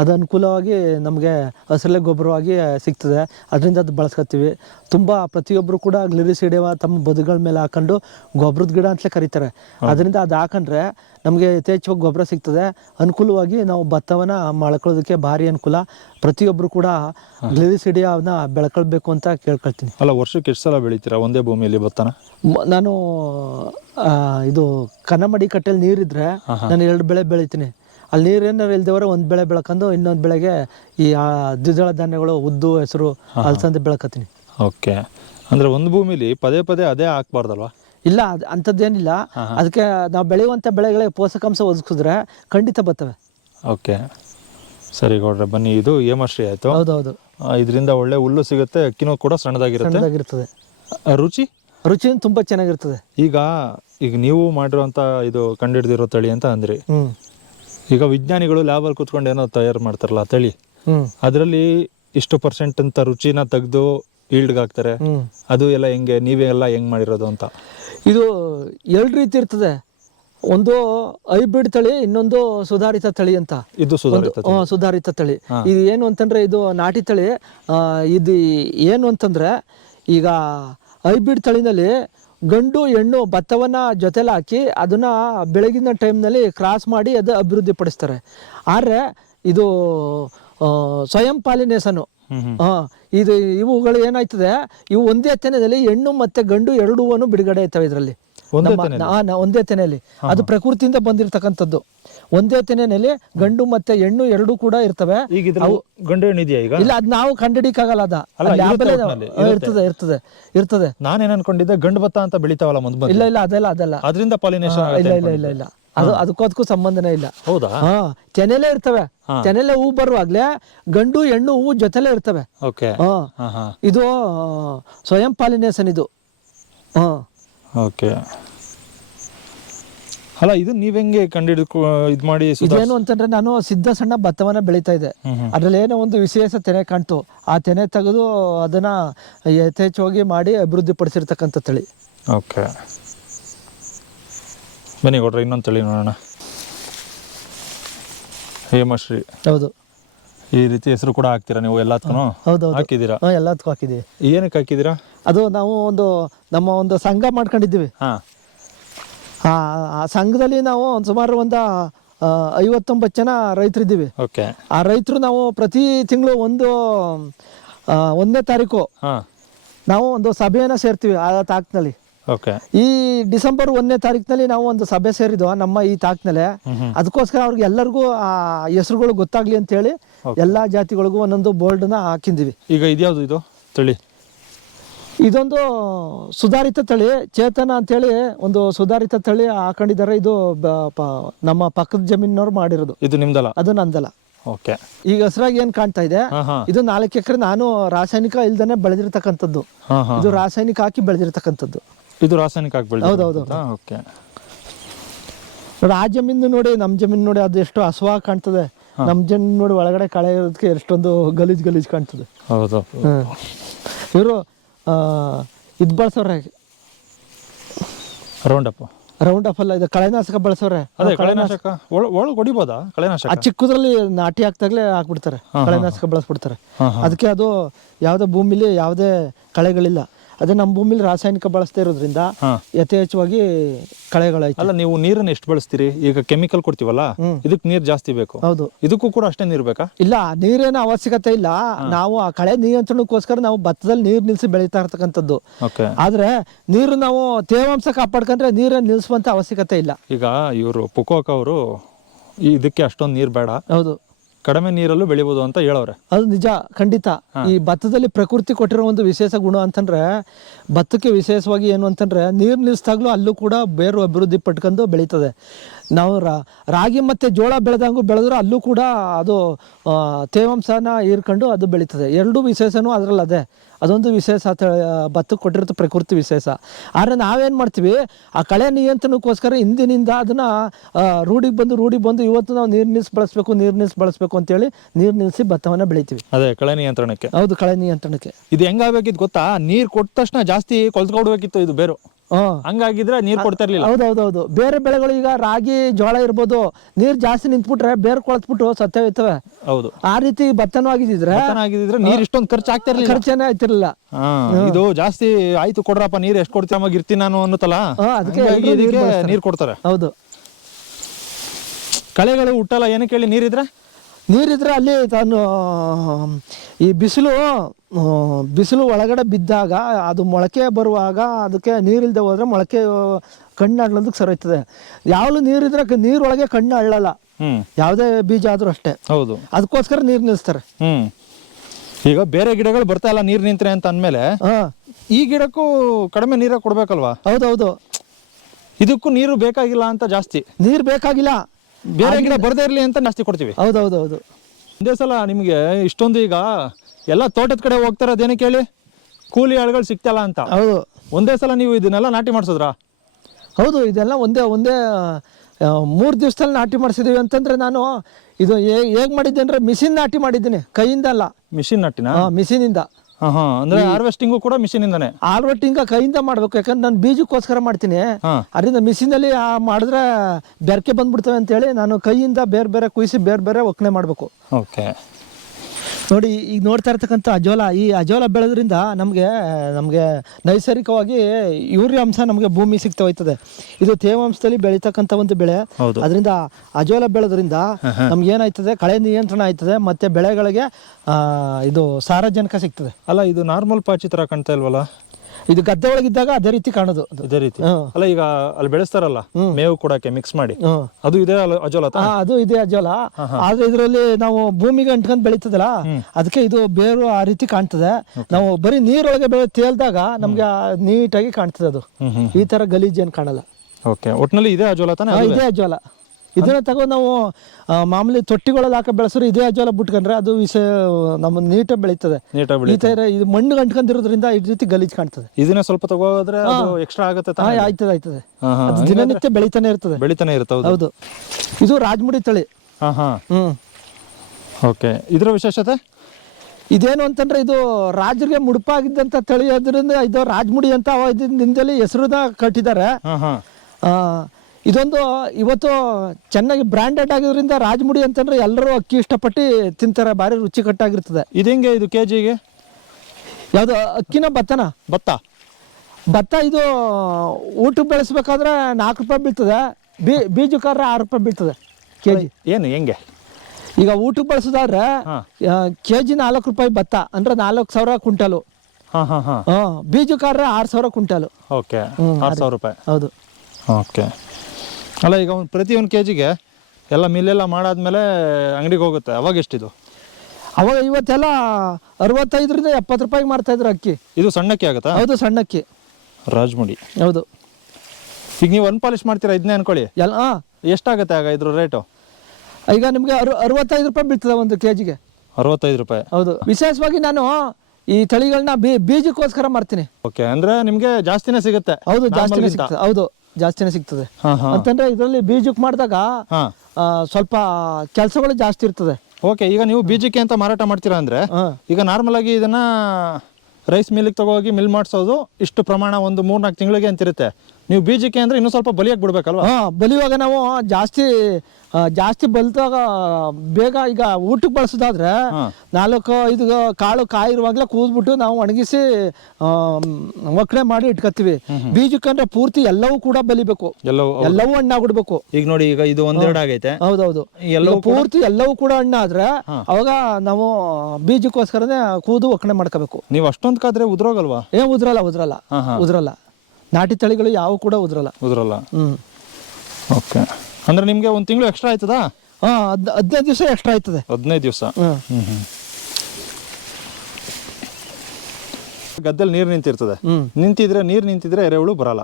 ಅದು ಅನುಕೂಲವಾಗಿ ನಮಗೆ ಹಸಿರಲೆ ಗೊಬ್ಬರವಾಗಿ ಸಿಗ್ತದೆ. ಅದರಿಂದ ಅದು ಬಳಸ್ಕೊತೀವಿ. ತುಂಬ ಪ್ರತಿಯೊಬ್ಬರು ಕೂಡ ಗ್ಲಿರಿಸಿಡಿಯಾ ತಮ್ಮ ಬದುಗಳ ಮೇಲೆ ಹಾಕೊಂಡು ಗೊಬ್ಬರದ ಗಿಡ ಅಂತಲೇ ಕರೀತಾರೆ. ಅದರಿಂದ ಅದು ಹಾಕೊಂಡ್ರೆ ನಮಗೆ ಯಥೇಚ್ಛವಾಗಿ ಗೊಬ್ಬರ ಸಿಗ್ತದೆ. ಅನುಕೂಲವಾಗಿ ನಾವು ಭತ್ತವನ್ನು ಮಾಡ್ಕೊಳ್ಳೋದಕ್ಕೆ ಭಾರಿ ಅನುಕೂಲ. ಪ್ರತಿಯೊಬ್ಬರು ಕೂಡ ಗ್ಲಿರಿಸಿಡಿಯಾವನ್ನ ಬೆಳ್ಕೊಳ್ಬೇಕು ಅಂತ ಕೇಳ್ಕೊಳ್ತೀನಿ. ಅಲ್ಲ ವರ್ಷಕ್ಕೆ ಎಷ್ಟು ಸಲ ಬೆಳಿತೀರಾ ಒಂದೇ ಭೂಮಿಯಲ್ಲಿ ಭತ್ತನ? ನಾನು ಇದು ಕನ್ನಮಡಿ ಕಟ್ಟೆಯಲ್ಲಿ ನೀರಿದ್ರೆ ನಾನು 2 ಬೆಳೆ ಬೆಳಿತೀನಿ. ಅಲ್ಲಿ ನೀರೇನಾರು ಇಲ್ದೇವರೆ ಒಂದು ಬೆಳೆ ಬೆಳ್ಕೊಂಡು ಇನ್ನೊಂದು ಬೆಳೆಗೆ ಈ ದ್ವಿದಳ ಧಾನ್ಯಗಳು, ಉದ್ದು, ಹೆಸರು, ಅಲಸಂದೆ ಬೆಳ್ಕೊತೀನಿ. ಓಕೆ. ಅಂದರೆ ಒಂದು ಭೂಮಿಲಿ ಪದೇ ಪದೇ ಅದೇ ಹಾಕ್ಬಾರ್ದಲ್ವಾ? ಇಲ್ಲ, ಅಂಥದ್ದೇನಿಲ್ಲ. ಅದಕ್ಕೆ ನಾವು ಬೆಳೆಯುವಂಥ ಬೆಳೆಗಳಿಗೆ ಪೋಷಕಾಂಶ ಒದಗಿಸಿದ್ರೆ ಖಂಡಿತ ಬರ್ತವೆ. ಓಕೆ, ಸರಿ ಗೌಡ್ರೆ ಬನ್ನಿ. ಇದು ಹೇಮಶ್ರೀ ಆಯಿತು. ಹೌದೌದು. ಇದರಿಂದ ಒಳ್ಳೆ ಹುಲ್ಲು ಸಿಗುತ್ತೆ, ಅಕ್ಕಿನೂ ಕೂಡ ಸಣ್ಣದಾಗಿರುತ್ತೆ. ರುಚಿ ರುಚಿನೂ ತುಂಬ ಚೆನ್ನಾಗಿರ್ತದೆ. ಈಗ ನೀವು ಮಾಡಿರುವಂಥ ಇದು ಕಂಡುಹಿಡಿದಿರೋ ತಳಿ ಅಂತ ಅಂದ್ರಿ. ಈಗ ವಿಜ್ಞಾನಿಗಳು ಲ್ಯಾಬಲ್ಲಿ ಕೂತ್ಕೊಂಡು ಏನೋ ತಯಾರು ಮಾಡ್ತಾರಲ್ಲ ತಳಿ, ಅದರಲ್ಲಿ ಇಷ್ಟು % ಅಂತ ರುಚಿನ ತೆಗೆದು ಈಲ್ಡ್ಗೆ ಹಾಕ್ತಾರೆ. ಅದು ಎಲ್ಲ ಹೆಂಗೆ, ನೀವೆಲ್ಲ ಹೆಂಗ್ ಮಾಡಿರೋದು ಅಂತ? ಇದು 2 ರೀತಿ ಇರ್ತದೆ. ಒಂದು ಹೈಬ್ರಿಡ್ ತಳಿ, ಇನ್ನೊಂದು ಸುಧಾರಿತ ತಳಿ ಅಂತ. ಇದು ಸುಧಾರಿತ ತಳಿ. ಇದು ಏನು ಅಂತಂದ್ರೆ ಇದು ನಾಟಿ ತಳಿ. ಇದು ಏನು ಅಂತಂದ್ರೆ ಈಗ ಹೈಬ್ರಿಡ್ ತಳಿನಲ್ಲಿ ಗಂಡು ಹೆಣ್ಣು ಭತ್ತವನ್ನ ಜೊತೆಲಿ ಹಾಕಿ ಅದನ್ನ ಬೆಳಗಿನ ಟೈಮ್ನಲ್ಲಿ ಕ್ರಾಸ್ ಮಾಡಿ ಅದು ಅಭಿವೃದ್ಧಿ ಪಡಿಸ್ತಾರೆ. ಆದರೆ ಇದು ಸ್ವಯಂ ಪಾಲಿನೇಷನು. ಇದು ಇವುಗಳು ಏನಾಯ್ತದೆ, ಇವು ಒಂದೇ ತೆನೆಯಲ್ಲಿ ಹೆಣ್ಣು ಮತ್ತೆ ಗಂಡು 2 ಹೂವನ್ನು ಬಿಡುಗಡೆ ಆಯ್ತವೆ ಇದರಲ್ಲಿ. ಒಂದೇ ತೆನೆಯಲ್ಲಿ. ಅದು ಪ್ರಕೃತಿಯಿಂದ ಬಂದಿರತಕ್ಕಂಥದ್ದು. ಒಂದೇ ತೆನೆಯಲ್ಲಿ ಗಂಡು ಮತ್ತೆ ಹೆಣ್ಣು 2 ಕೂಡ ಇರ್ತವೆ. ಗಂಡು ಹೆಣ್ಣು ಇದೆಯಾ ಈಗ? ಇಲ್ಲ, ಅದು ನಾವು ಕಂಡಿಡಿಕಾಗಲ್ಲ. ಇರ್ತದೆ. ನಾನೇನ್ ಅನ್ಕೊಂಡಿದ್ದೆ ಗಂಡು ಭತ್ತ ಅಂತ ಬೆಳಿತಾವಲ್ಲ ಮುಂದೆ. ಇಲ್ಲ, ಅದೆಲ್ಲ ಅದರಿಂದ ಪಾಲಿನೇಷನ್. ಇಲ್ಲ. ಅದಕ್ಕೂ ಸಂಬಂಧನೇ ಇಲ್ಲ. ಹೌದಾ? ತೆನೆಲೇ ಇರ್ತವೆ. ತೆನೆಲೆ ಹೂ ಬರುವಾಗ್ಲೇ ಗಂಡು ಹೆಣ್ಣು ಹೂ ಜೊತೆಲೇ ಇರ್ತವೆ. ಇದು ಸ್ವಯಂ ಪಾಲಿನೇಷನ್ ಇದು. ಓಕೆ. ಅಲ್ಲ ಇದು ನೀವ್ ಹೆಂಗೆ ಕಂಡಿಡಿದು ಇದು ಮಾಡಿ? ಇದೇನು ಅಂತಂದ್ರೆ ನಾನು ಸಿದ್ಧ ಸಣ್ಣ ಭತ್ತವನ್ನ ಬೆಳೀತಾ ಇದ್ದೆ. ಅದ್ರಲ್ಲಿ ಏನೋ ಒಂದು ವಿಶೇಷ ತೆನೆ ಕಾಣ್ತು. ಆ ತೆನೆ ತೆಗೆದು ಅದನ್ನ ಯಥೇಚ್ಛವಾಗಿ ಮಾಡಿ ಅಭಿವೃದ್ಧಿ ಪಡಿಸಿರ್ತಕ್ಕಂಥ ತಳಿ. ಓಕೆ, ಬನ್ನಿ ಕೊಡ್ರಿ ಇನ್ನೊಂದು ತಳಿ ನೋಡೋಣ. ಹೇಮಶ್ರೀ. ಹೌದು. ಈ ರೀತಿ ಹೆಸರು ಕೂಡ ಹಾಕ್ತೀರಾ ನೀವು ಎಲ್ಲದಕ್ಕೂ? ಹೌದು, ಹಾಕಿದ್ದೀರಾ? ಎಲ್ಲದಕ್ಕೂ ಹಾಕಿದ್ದೀವಿ. ಏನಕ್ಕೆ ಹಾಕಿದ್ದೀರಾ? ಅದು ನಾವು ನಮ್ಮ ಒಂದು ಸಂಘ ಮಾಡ್ಕೊಂಡಿದ್ದೀವಿ. ಆ ಸಂಘದಲ್ಲಿ ನಾವು ಸುಮಾರು 59 ಜನ ರೈತರಿದ್ದೀವಿ. ಓಕೆ. ಆ ರೈತರು ನಾವು ಪ್ರತಿ ತಿಂಗಳು 1ನೇ ತಾರೀಕು ನಾವು ಒಂದು ಸಭೆಯನ್ನ ಸೇರ್ತೀವಿ ಆ ತಾಕ್ನಲ್ಲಿ. ಓಕೆ. ಈ ಡಿಸೆಂಬರ್ 1ನೇ ತಾರೀಕಿನಲ್ಲಿ ನಾವು ಒಂದು ಸಭೆ ಸೇರಿದ್ವು ನಮ್ಮ ಈ ತಾಕ್ನಲ್ಲೇ. ಅದಕ್ಕೋಸ್ಕರ ಅವ್ರಿಗೆ ಎಲ್ಲರಿಗೂ ಆ ಹೆಸರುಗಳು ಗೊತ್ತಾಗ್ಲಿ ಅಂತ ಹೇಳಿ ಎಲ್ಲಾ ಜಾತಿಗಳಿಗೂ ಒಂದೊಂದು ಬೋರ್ಡ್ನ ಹಾಕಿದ್ದೀವಿ. ಈಗ ಇದ್ಯಾವುದು ಇದು ತಳಿ? ಇದೊಂದು ಸುಧಾರಿತ ತಳಿ, ಚೇತನ ಅಂತೇಳಿ ಒಂದು ಸುಧಾರಿತ ತಳಿ ಹಾಕೊಂಡಿದ್ದಾರೆ. ಇದು ನಮ್ಮ ಪಕ್ಕದ ಜಮೀನವ್ರು ಮಾಡಿರೋದು. ಇದು ನಿಮ್ದಲ್ಲ? ಅದು ನಂದಲ್ಲ. ಓಕೆ. ಈಗ ಹಸ್ರಾಗಿ ಏನ್ ಕಾಣ್ತಾ ಇದೆ, ಇದು 4 ಎಕರೆ ನಾನು ರಾಸಾಯನಿಕ ಇಲ್ದೇನೆ ಬೆಳೆದಿರ್ತಕ್ಕಂಥದ್ದು. ಇದು ರಾಸಾಯನಿಕ ಹಾಕಿ ಬೆಳೆದಿರ್ತಕ್ಕಂಥದ್ದು. ಇದು ರಾಸಾಯನಿಕ ಹಾಕಿ ಬೆಳೆದ? ಹೌದೌದು. ಓಕೆ. ನೋಡಿ ಆ ಜಮೀನು ನೋಡಿ ನಮ್ಮ ಜಮೀನು ನೋಡಿ, ಅದು ಎಷ್ಟು ಹಸುವಾಗಿ ಕಾಣ್ತದೆ. ನಮ್ಮ ಜಮೀನು ನೋಡಿ ಒಳಗಡೆ ಕಳೆ ಇರೋದಕ್ಕೆ ಎಷ್ಟೊಂದು ಗಲೀಜ್ ಕಾಣ್ತದೆ. ಹೌದು. ಇವರು ಇದು ಬಳಸೋರೆ, ರೌಂಡ್ ಅಪ್ ಅಲ್ಲ, ಇದು ಕಳೆನಾಶಕ ಬಳಸೋರೆ. ಕಳೆನಾಶಕ ಒಳಗೆ ಹೊಡಿಬೋದಾ? ಕಳೆನಾಶಕ ಚಿಕ್ಕದ್ರಲ್ಲಿ ನಾಟಿ ಹಾಕ್ದಾಗ್ಲೇ ಹಾಕ್ಬಿಡ್ತಾರೆ, ಕಳೆನಾಶಕ ಬಳಸ್ಬಿಡ್ತಾರೆ. ಅದಕ್ಕೆ ಅದು ಯಾವುದೇ ಭೂಮಿಲಿ ಯಾವುದೇ ಕಳೆಗಳಿಲ್ಲ. ಅದೇ ನಮ್ಮ ಭೂಮಿಲಿ ರಾಸಾಯನಿಕ ಬಳಸ್ತಾ ಇರೋದ್ರಿಂದ ಯಥೇಚ್ಛವಾಗಿ ಕಳೆಗಳಾಯ್ತು. ಅಲ್ಲ, ನೀವು ನೀರನ್ನು ಎಷ್ಟು ಬಳಸ್ತೀರಿ? ಈಗ ಕೆಮಿಕಲ್ ಕೊಡ್ತೀವಲ್ಲ, ಇದಕ್ಕೆ ನೀರು ಜಾಸ್ತಿ ಬೇಕು. ಹೌದು. ಇದಕ್ಕೂ ಕೂಡ ಅಷ್ಟೇ ನೀರು ಬೇಕಾ? ಇಲ್ಲ, ನೀರೇನು ಅವಶ್ಯಕತೆ ಇಲ್ಲ. ನಾವು ಆ ಕಳೆ ನಿಯಂತ್ರಣಕ್ಕೋಸ್ಕರ ನಾವು ಭತ್ತದಲ್ಲಿ ನೀರು ನಿಲ್ಸಿ ಬೆಳೀತಾ ಇರ್ತಕ್ಕಂಥದ್ದು. ಆದ್ರೆ ನೀರು ನಾವು ತೇವಾಂಶ ಕಾಪಾಡ್ಕೊಂಡ್ರೆ ನೀರನ್ನು ನಿಲ್ಸುವಂತ ಅವಶ್ಯಕತೆ ಇಲ್ಲ. ಈಗ ಇವರು ಪುಕೋಕ್ ಅವರು ಇದಕ್ಕೆ ಅಷ್ಟೊಂದು ನೀರು ಬೇಡ, ಹೌದು, ಕಡಿಮೆ ನೀರಲ್ಲೂ ಬೆಳಿಬೋದು ಅಂತ ಹೇಳೋರೆ. ಅದು ನಿಜ, ಖಂಡಿತ. ಈ ಭತ್ತದಲ್ಲಿ ಪ್ರಕೃತಿ ಕೊಟ್ಟಿರೋ ಒಂದು ವಿಶೇಷ ಗುಣ ಅಂತಂದ್ರೆ, ಭತ್ತಕ್ಕೆ ವಿಶೇಷವಾಗಿ ಏನು ಅಂತಂದ್ರೆ ನೀರು ನಿಲ್ಲಿಸಿದಾಗಲೂ ಅಲ್ಲೂ ಕೂಡ ಬೇರು ಅಭಿವೃದ್ಧಿ ಪಟ್ಕೊಂಡು ಬೆಳೀತದೆ. ನಾವು ರಾಗಿ ಮತ್ತು ಜೋಳ ಬೆಳೆದಂಗೂ ಬೆಳೆದ್ರೆ ಅಲ್ಲೂ ಕೂಡ ಅದು ತೇವಾಂಶನ ಹೀರ್ಕೊಂಡು ಅದು ಬೆಳೀತದೆ. ಎರಡೂ ವಿಶೇಷನೂ ಅದರಲ್ಲಿ ಅದೇ, ಅದೊಂದು ವಿಶೇಷ ಭತ್ತಕ್ಕೆ ಕೊಟ್ಟಿರುತ್ತೆ ಪ್ರಕೃತಿ ವಿಶೇಷ. ಆದರೆ ನಾವೇನು ಮಾಡ್ತೀವಿ, ಆ ಕಳೆ ನಿಯಂತ್ರಣಕ್ಕೋಸ್ಕರ ಹಿಂದಿನಿಂದ ಅದನ್ನು ರೂಢಿಗೆ ಬಂದು ಇವತ್ತು ನಾವು ನೀರು ಬಳಸಬೇಕು ಅಂತೇಳಿ ನೀರು ನಿಲ್ಲಿಸಿ ಭತ್ತವನ್ನು ಬೆಳಿತೀವಿ. ಅದೇ ಕಳೆ ನಿಯಂತ್ರಣಕ್ಕೆ. ಹೌದು, ಕಳೆ ನಿಯಂತ್ರಣಕ್ಕೆ. ಇದು ಹೆಂಗಾಗಬೇಕಿತ್ತು ಗೊತ್ತಾ, ನೀರು ಕೊಟ್ಟ ತಕ್ಷಣ ಜಾಸ್ತಿ ಕೊಳ್ತ್ಕೊಡ್ಬೇಕಿತ್ತು ಇದು ಬೇರು. ಹಂಗಾಗಿದ್ರೆ ನೀರು ಕೊಡ್ತಾ ಇರ್ಲಿಲ್ಲ. ಹೌದೌದೌದು. ಬೇರೆ ಬೆಳೆಗಳು ಈಗ ರಾಗಿ ಜೋಳ ಇರ್ಬೋದು, ನೀರು ಜಾಸ್ತಿ ನಿಂತ್ಬಿಟ್ರೆ ಬೇರು ಕೊಳ್ತ್ಬಿಟ್ಟು ಸತ್ಯ ಹೋಯ್ತವೆ. ಹೌದು, ಆ ರೀತಿ ಭತ್ತನೂ ಆಗಿದ್ರೆ ನೀರು ಇಷ್ಟೊಂದು ಖರ್ಚೇನೆ ಆಯ್ತಿರ್ಲಿಲ್ಲ. ಇದು ಜಾಸ್ತಿ ಆಯ್ತು ಕೊಡ್ರಪ್ಪ ನೀರು ಎಷ್ಟು ಕೊಡ್ತೀವಿ ಇರ್ತೀನಿ ನಾನು ಅನ್ನುತ್ತಲ್ಲ, ಅದಕ್ಕೆ ನೀರು ಕೊಡ್ತಾರೆ. ಹೌದು, ಕಳೆಗಳು ಹುಟ್ಟಲ್ಲ ಏನಕ್ಕೆ ಹೇಳಿ, ನೀರಿದ್ರೆ ಅಲ್ಲಿ ತಾನು ಈ ಬಿಸಿಲು ಒಳಗಡೆ ಬಿದ್ದಾಗ ಅದು ಮೊಳಕೆ ಬರುವಾಗ ಅದಕ್ಕೆ ನೀರಿಲ್ದೆ ಹೋದ್ರೆ ಮೊಳಕೆ ಕಣ್ಣು ಅಳ್ಳೋದಕ್ಕೆ ಸರೋಯ್ತದೆ. ಯಾವಾಗಲೂ ನೀರಿದ್ರೆ ನೀರೊಳಗೆ ಕಣ್ಣು ಅಳ್ಳಲ್ಲ, ಯಾವುದೇ ಬೀಜ ಆದ್ರೂ ಅಷ್ಟೇ. ಹೌದು, ಅದಕ್ಕೋಸ್ಕರ ನೀರು ನಿಲ್ಲಿಸ್ತಾರೆ. ಈಗ ಬೇರೆ ಗಿಡಗಳು ಬರ್ತಾ ಇಲ್ಲ ನೀರು ನಿಂತ್ರೆ ಅಂತ ಅಂದ್ಮೇಲೆ ಈ ಗಿಡಕ್ಕೂ ಕಡಿಮೆ ನೀರ ಕೊಡ್ಬೇಕಲ್ವಾ? ಹೌದೌದು, ಇದಕ್ಕೂ ನೀರು ಬೇಕಾಗಿಲ್ಲ ಅಂತ ಜಾಸ್ತಿ ನೀರು ಬೇಕಾಗಿಲ್ಲ, ಬೇರೆ ಗಿಡ ಬರದೇ ಇರ್ಲಿ ಅಂತ ಜಾಸ್ತಿ ಕೊಡ್ತೀವಿ. ಹೌದೌದೌದು. ಒಂದೇ ಸಲ ನಿಮಗೆ ಇಷ್ಟೊಂದು ಈಗ ಎಲ್ಲ ತೋಟದ ಕಡೆ ಹೋಗ್ತಾರ ಅದೇನಕ್ಕೆ ಹೇಳಿ, ಕೂಲಿ ಆಳುಗಳು ಸಿಗ್ತಲ್ಲ ಅಂತ. ಹೌದು, ಒಂದೇ ಸಲ ನೀವು ಇದನ್ನೆಲ್ಲ ನಾಟಿ ಮಾಡಿಸಿದ್ರಾ? ಹೌದು, ಇದೆಲ್ಲ ಒಂದೇ 3 ದಿವಸದಲ್ಲಿ ನಾಟಿ ಮಾಡಿಸಿದೀವಿ. ಅಂತಂದ್ರೆ ನಾನು ಇದು ಹೇಗೆ ಮಾಡಿದ್ದೆ ಅಂದ್ರೆ ಮಿಷಿನ್ ನಾಟಿ ಮಾಡಿದ್ದೀನಿ, ಕೈಯಿಂದ ಅಲ್ಲ. ಮಿಷಿನ್ ನಾಟಿನ? ಮಿಷಿನಿಂದ. ಅಂದ್ರೆ ಹಾರ್ವೆಸ್ಟಿಂಗು ಕೂಡ ಮಿಷಿನ್ ಇಂದಾನೆ? ಹಾರ್ವೆಸ್ಟಿಂಗ್ ಕೈಯಿಂದ ಮಾಡ್ಬೇಕು, ಯಾಕಂದ್ರೆ ನಾನು ಬೀಜಕ್ಕೋಸ್ಕರ ಮಾಡ್ತೀನಿ. ಅದರಿಂದ ಮಿಷಿನಲ್ಲಿ ಮಾಡಿದ್ರೆ ಬೆರಕೆ ಬಂದ್ಬಿಡ್ತವೆ ಅಂತೇಳಿ ನಾನು ಕೈಯಿಂದ ಬೇರೆ ಕುಯ್ಸಿ ಬೇರೆ ಒಕ್ಕಣೆ ಮಾಡಬೇಕು. ಓಕೆ. ನೋಡಿ, ಈಗ ನೋಡ್ತಾ ಇರ್ತಕ್ಕಂಥ ಅಜೋಲ ಬೆಳೆದ್ರಿಂದ ನಮಗೆ ನೈಸರ್ಗಿಕವಾಗಿ ಯೂರಿಯಾ ಅಂಶ ನಮಗೆ ಭೂಮಿ ಸಿಗ್ತಾ ಹೋಯ್ತದೆ. ಇದು ತೇವಾಂಶದಲ್ಲಿ ಬೆಳೀತಕ್ಕಂಥ ಒಂದು ಬೆಳೆ. ಅದರಿಂದ ಅಜೋಲ ಬೆಳೆದ್ರಿಂದ ನಮ್ಗೆ ಏನಾಯ್ತದೆ, ಕಳೆ ನಿಯಂತ್ರಣ ಆಯ್ತದೆ, ಮತ್ತೆ ಬೆಳೆಗಳಿಗೆ ಇದು ಸಾರಜನಕ ಸಿಗ್ತದೆ. ಅಲ್ಲ, ಇದು ನಾರ್ಮಲ್ ಪಾಚಿ ತರ ಕಾಣ್ತಾ ಇಲ್ವಲ್ಲ? ಇದು ಗದ್ದೆ ಒಳಗಿದ್ದಾಗ ಅದೇ ರೀತಿ ಕಾಣೋದು. ಇದೇ ರೀತಿ ಅಲ್ಲ, ಈಗ ಅಲ್ಲಿ ಬೆಳೆಸ್ತಾರಲ್ಲ ಮೇವು ಕೊಡಕ್ಕೆ ಮಿಕ್ಸ್ ಮಾಡಿ, ಅದು ಇದೆ ಅಜೋಲ? ಅದು ಇದೆ ಅಜೋಲ. ಆದ್ರೆ ಇದರಲ್ಲಿ ನಾವು ಭೂಮಿಗೆ ಅಂಟ್ಕೊಂಡ್ ಬೆಳೀತದಲ್ಲ, ಅದಕ್ಕೆ ಇದು ಬೇರು ಆ ರೀತಿ ಕಾಣ್ತದೆ. ನಾವು ಬರೀ ನೀರೊಳಗೆ ತೇಲ್ದಾಗ ನಮ್ಗೆ ನೀಟಾಗಿ ಕಾಣ್ತದೆ. ಅದು ಈ ತರ ಗಲೀಜೇನು ಕಾಣಲ್ಲ. ಓಕೆ, ಒಟ್ಟಿನಲ್ಲಿ ಇದೇ ಅಜೋಲ ತಾನೆ? ಇದೇ ಅಜೋಲ. ಇದನ್ನ ತಗೊಂಡು ನಾವು ಮಾಮೂಲಿ ತೊಟ್ಟಿಗಳಲ್ಲಿ ಹಾಕಿ ಬೆಳೆಸಿದ್ರೆ ಇದೇ ಅಜೋಲ ಬಿಟ್ಕೊಂಡ್ರೆ ಅದು ನಮ್ಮ ನೀಟಾಗಿ ಬೆಳೀತದೆ. ಈ ತರ ಇದು ಮಣ್ಣು ಅಂಟ್ಕೊಂಡಿರೋದ್ರಿಂದ ಈ ರೀತಿ ಗಲೀಜ್ ಕಾಣ್ತದೆ. ಇದನ್ನ ಸ್ವಲ್ಪ ತಗೋದ್ರೆ ಎಕ್ಸ್ಟ್ರಾ ಆಗುತ್ತೆ. ಆಯ್ತದೆ. ಅದು ದಿನನಿತ್ಯ ಬೆಳೀತಾನೆ ಇರ್ತದೆ. ಹೌದು, ಇದು ರಾಜಮುಡಿ ತಳಿ. ಓಕೆ, ಇದರ ವಿಶೇಷತೆ ಇದೇನು ಅಂತಂದ್ರೆ ಇದು ರಾಜರಿಗೆ ಮುಡುಪಾಗಿದ್ದಂತ ತಳಿ. ಅದರಿಂದ ಇದು ರಾಜಮುಡಿ ಅಂತ ಹಿಂದೆಲ್ಲಿ ಹೆಸರುನ ಕಟ್ಟಿದ್ದಾರೆ. ಇದೊಂದು ಇವತ್ತು ಚೆನ್ನಾಗಿ ಬ್ರ್ಯಾಂಡೆಡ್ ಆಗಿರೋದ್ರಿಂದ ರಾಜಮುಡಿ ಅಂತಂದ್ರೆ ಎಲ್ಲರೂ ಅಕ್ಕಿ ಇಷ್ಟಪಟ್ಟು ತಿಂತಾರೆ, ಭಾರಿ ರುಚಿಕಟ್ಟಾಗಿರ್ತದೆ. ಇದು ಹೆಂಗೆ, ಇದು ಕೆಜಿಗೆ ಯಾವುದು ಅಕ್ಕಿನ ಭತ್ತನ? ಭತ್ತ ಇದು ಊಟಕ್ಕೆ ಬೆಳೆಸ್ಬೇಕಾದ್ರೆ 4 ರೂಪಾಯಿ ಬೀಳ್ತದೆ, ಬೀಜಕ್ಕಾದ್ರೆ 6 ರೂಪಾಯಿ ಬೀಳ್ತದೆ ಕೆಜಿ. ಏನು ಹೆಂಗೆ? ಈಗ ಊಟಕ್ಕೆ ಬಳಸೋದಾದ್ರೆ ಕೆಜಿ 4 ರೂಪಾಯಿ ಭತ್ತ ಅಂದ್ರೆ 4,000 ಕ್ವಿಂಟಲು. ಬೀಜಕ್ಕಾದ್ರೆ 6,000 ಕ್ವಿಂಟಲು. ಓಕೆ, 6,000 ರೂಪಾಯಿ. ಹೌದು. ಓಕೆ. ಅಲ್ಲ, ಈಗ ಪ್ರತಿ ಒಂದು ಕೆಜಿಗೆ ಎಲ್ಲ ಮಿಲ್ಲೆಲ್ಲ ಮಾಡಾದ್ಮೇಲೆ ಅಂಗಡಿಗೆ ಹೋಗುತ್ತೆ, ಅವಾಗ ಎಷ್ಟಿದು? ಅವಾಗ ಇವತ್ತೆಲ್ಲ 65ರಿಂದ 70 ರೂಪಾಯಿಗೆ ಮಾಡ್ತಾ ಇದ್ರು ಅಕ್ಕಿ. ಇದು ಸಣ್ಣಕ್ಕಿ ಆಗುತ್ತಾ? ಹೌದು, ಸಣ್ಣಕ್ಕಿ ರಾಜಮುಡಿ. ಹೌದು. ಈಗ ನೀವು ಪಾಲಿಶ್ ಮಾಡ್ತೀರಾ ಇದನ್ನೇ ಅನ್ಕೊಳ್ಳಿ, ಎಷ್ಟಾಗುತ್ತೆ ಆಗ ಇದ್ರ ರೇಟು? ಈಗ ನಿಮಗೆ 65 ರೂಪಾಯಿ ಬೀಳ್ತದೆ ಒಂದು ಕೆಜಿಗೆ. 65 ರೂಪಾಯಿ. ಹೌದು. ವಿಶೇಷವಾಗಿ ನಾನು ಈ ತಳಿಗಳನ್ನ ಬೀಜಕ್ಕೋಸ್ಕರ ಮಾಡ್ತೀನಿ. ಓಕೆ, ಅಂದ್ರೆ ನಿಮ್ಗೆ ಜಾಸ್ತಿನೇ ಸಿಗುತ್ತೆ? ಹೌದು, ಜಾಸ್ತಿನೇ ಸಿಗ್ತದೆ. ಹೌದು, ಜಾಸ್ತಿನೇ ಸಿಗ್ತದೆ. ಅಂತಂದ್ರೆ ಇದರಲ್ಲಿ ಬೀಜಕ್ಕೆ ಮಾಡಿದಾಗ ಸ್ವಲ್ಪ ಕೆಲಸಗಳು ಜಾಸ್ತಿ ಇರ್ತದೆ. ಓಕೆ, ಈಗ ನೀವು ಬೀಜಕ್ಕೆ ಅಂತ ಮಾರಾಟ ಮಾಡ್ತೀರಾ ಅಂದ್ರೆ ಈಗ ನಾರ್ಮಲ್ ಆಗಿ ಇದನ್ನ ರೈಸ್ ಮಿಲ್ಗೆ ತಗೋಗಿ ಮಿಲ್ ಮಾಡಿಸೋದು ಇಷ್ಟು ಪ್ರಮಾಣ ಒಂದು 3-4 ತಿಂಗಳಿಗೆ ಅಂತ ಇರುತ್ತೆ. ನೀವು ಬೀಜಕ್ಕೆ ಅಂದ್ರೆ ಇನ್ನೂ ಸ್ವಲ್ಪ ಬಲಿಯಾಗಿ ಬಿಡ್ಬೇಕಲ್ವಾ? ಬಲಿಯುವಾಗ ನಾವು ಜಾಸ್ತಿ ಬಲಿದಾಗ ಬೇಗ ಈಗ ಊಟಕ್ಕೆ ಬಳಸೋದಾದ್ರೆ 4-5 ಕಾಳು ಕಾಯಿರುವಾಗಲೇ ಕೂದ್ಬಿಟ್ಟು ನಾವು ಒಣಗಿಸಿ ಒಕ್ಕಣೆ ಮಾಡಿ ಇಟ್ಕೊತೀವಿ. ಬೀಜಕ್ಕಂದ್ರೆ ಪೂರ್ತಿ ಎಲ್ಲವೂ ಕೂಡ ಬಲಿಬೇಕು, ಎಲ್ಲವೂ ಹಣ್ಣಾಗ್ಬಿಡ್ಬೇಕು. ಈಗ ನೋಡಿ, ಈಗ ಇದು 1-2 ಆಗೈತೆ. ಹೌದೌದು, ಪೂರ್ತಿ ಎಲ್ಲವೂ ಕೂಡ ಹಣ್ಣಾದ್ರೆ ಅವಾಗ ನಾವು ಬೀಜಕ್ಕೋಸ್ಕರನೇ ಕೂದು ಒಕ್ಕಣೆ ಮಾಡ್ಕೋಬೇಕು. ನೀವು ಅಷ್ಟೊಂದು ಕಾದ್ರೆ ಉದ್ರೋಗಲ್ವಾ? ಉದ್ರಲ್ಲ. ನಾಟಿ ತಳಿಗಳು ಯಾವ ಕೂಡ ಉದ್ರಲ್ಲ. ಓಕೆ, ಅಂದ್ರೆ ನಿಮ್ಗೆ 1 ತಿಂಗಳು ಎಕ್ಸ್ಟ್ರಾ ಆಯ್ತದಾ? 15 ದಿವಸ ಎಕ್ಸ್ಟ್ರಾ ಆಯ್ತದೆ. 15 ದಿವಸ. ಹ್ಮ್. ಗದ್ದೆಲಿ ನೀರು ನಿಂತಿರ್ತದೆ, ನೀರು ನಿಂತಿದ್ರೆ ಎರೆಹುಳು ಬರಲ್ಲ.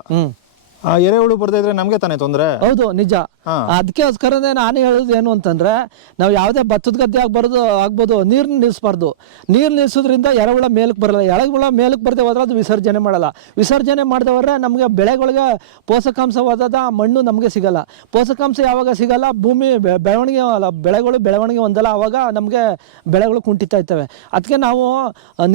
ಆ ಎರೆಹುಳು ಬರ್ದೇ ಇದ್ರೆ ನಮ್ಗೆ ತಾನೇ ತೊಂದರೆ. ಹೌದು, ನಿಜ. ಅದಕ್ಕೋಸ್ಕರನೇ ನಾನು ಹೇಳೋದು ಏನು ಅಂತಂದ್ರೆ, ನಾವು ಯಾವುದೇ ಭತ್ತದ ಗದ್ದೆ ಆಗ್ಬೋದು ನೀರು ನಿಲ್ಲಿಸಬಾರ್ದು. ನೀರು ನಿಲ್ಲಿಸೋದ್ರಿಂದ ಎರೆಹುಳ ಮೇಲಕ್ಕೆ ಬರಲ್ಲ. ಎರೆಹುಳ ಮೇಲಕ್ಕೆ ಬರದೆ ಹೋದ್ರೆ ಅದು ವಿಸರ್ಜನೆ ಮಾಡಲ್ಲ. ವಿಸರ್ಜನೆ ಮಾಡದೆ ಹೋದ್ರೆ ನಮಗೆ ಬೆಳೆಗಳಿಗೆ ಪೋಷಕಾಂಶವಾದ ಮಣ್ಣು ನಮಗೆ ಸಿಗಲ್ಲ. ಪೋಷಕಾಂಶ ಯಾವಾಗ ಸಿಗಲ್ಲ, ಭೂಮಿ ಬೆಳವಣಿಗೆ ಬೆಳೆಗಳು ಬೆಳವಣಿಗೆ ಹೊಂದಲ್ಲ, ಆವಾಗ ನಮಗೆ ಬೆಳೆಗಳು ಕುಂಠಿತಾ ಇರ್ತವೆ. ಅದಕ್ಕೆ ನಾವು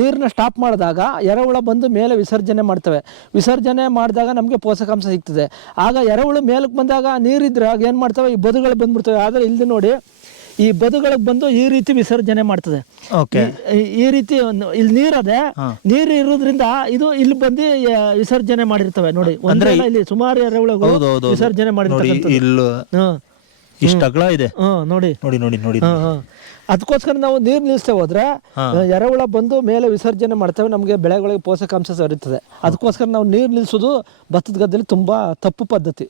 ನೀರನ್ನ ಸ್ಟಾಪ್ ಮಾಡಿದಾಗ ಎರೆಹುಳ ಬಂದು ಮೇಲೆ ವಿಸರ್ಜನೆ ಮಾಡ್ತವೆ. ವಿಸರ್ಜನೆ ಮಾಡಿದಾಗ ನಮಗೆ ಪೋಷಕಾಂಶ ಸಿಗ್ತದೆ. ಆಗ ಎರೆಹುಳು ಮೇಲಕ್ಕೆ ಬಂದಾಗ ನೀರಿದ್ರೆ ಆಗ ಏನು ಮಾಡ್ತವೆ, ಈ ಬದುಗಳು ಬಂದ್ಬಿಡ್ತವೆ. ಆದರೆ ಇಲ್ಲಿ ನೋಡಿ, ಈ ಬದುಗಳಿಗೆ ಬಂದು ಈ ರೀತಿ ವಿಸರ್ಜನೆ ಮಾಡ್ತದೆ. ಈ ರೀತಿ ಇಲ್ಲಿ ನೀರದೆ, ನೀರು ಇರೋದ್ರಿಂದ ಇದು ಇಲ್ಲಿ ಬಂದು ವಿಸರ್ಜನೆ ಮಾಡಿರ್ತವೆ. ನೋಡಿ, ಇಲ್ಲಿ ಸುಮಾರು ಎರೆಹುಳುಗಳು ವಿಸರ್ಜನೆ ಮಾಡಿರ್ತವೆ. ಇಷ್ಟ ಅಗಲ ಇದೆ ನೋಡಿ ನೋಡಿ ನೋಡಿ ನೋಡಿ. ಅದಕ್ಕೋಸ್ಕರ ನಾವು ನೀರು ನಿಲ್ಲಿಸ್ತೇವೆ ಹೋದ್ರೆ ಎರೆಹುಳ ಬಂದು ಮೇಲೆ ವಿಸರ್ಜನೆ ಮಾಡ್ತೇವೆ, ನಮಗೆ ಬೆಳೆಗಳಿಗೆ ಪೋಷಕಾಂಶ ಸೇರುತ್ತದೆ. ಅದಕ್ಕೋಸ್ಕರ ನಾವು ನೀರು ನಿಲ್ಲಿಸೋದು ಭತ್ತದ ಗದ್ದೆಯಲ್ಲಿ ತುಂಬಾ ತಪ್ಪು ಪದ್ಧತಿ.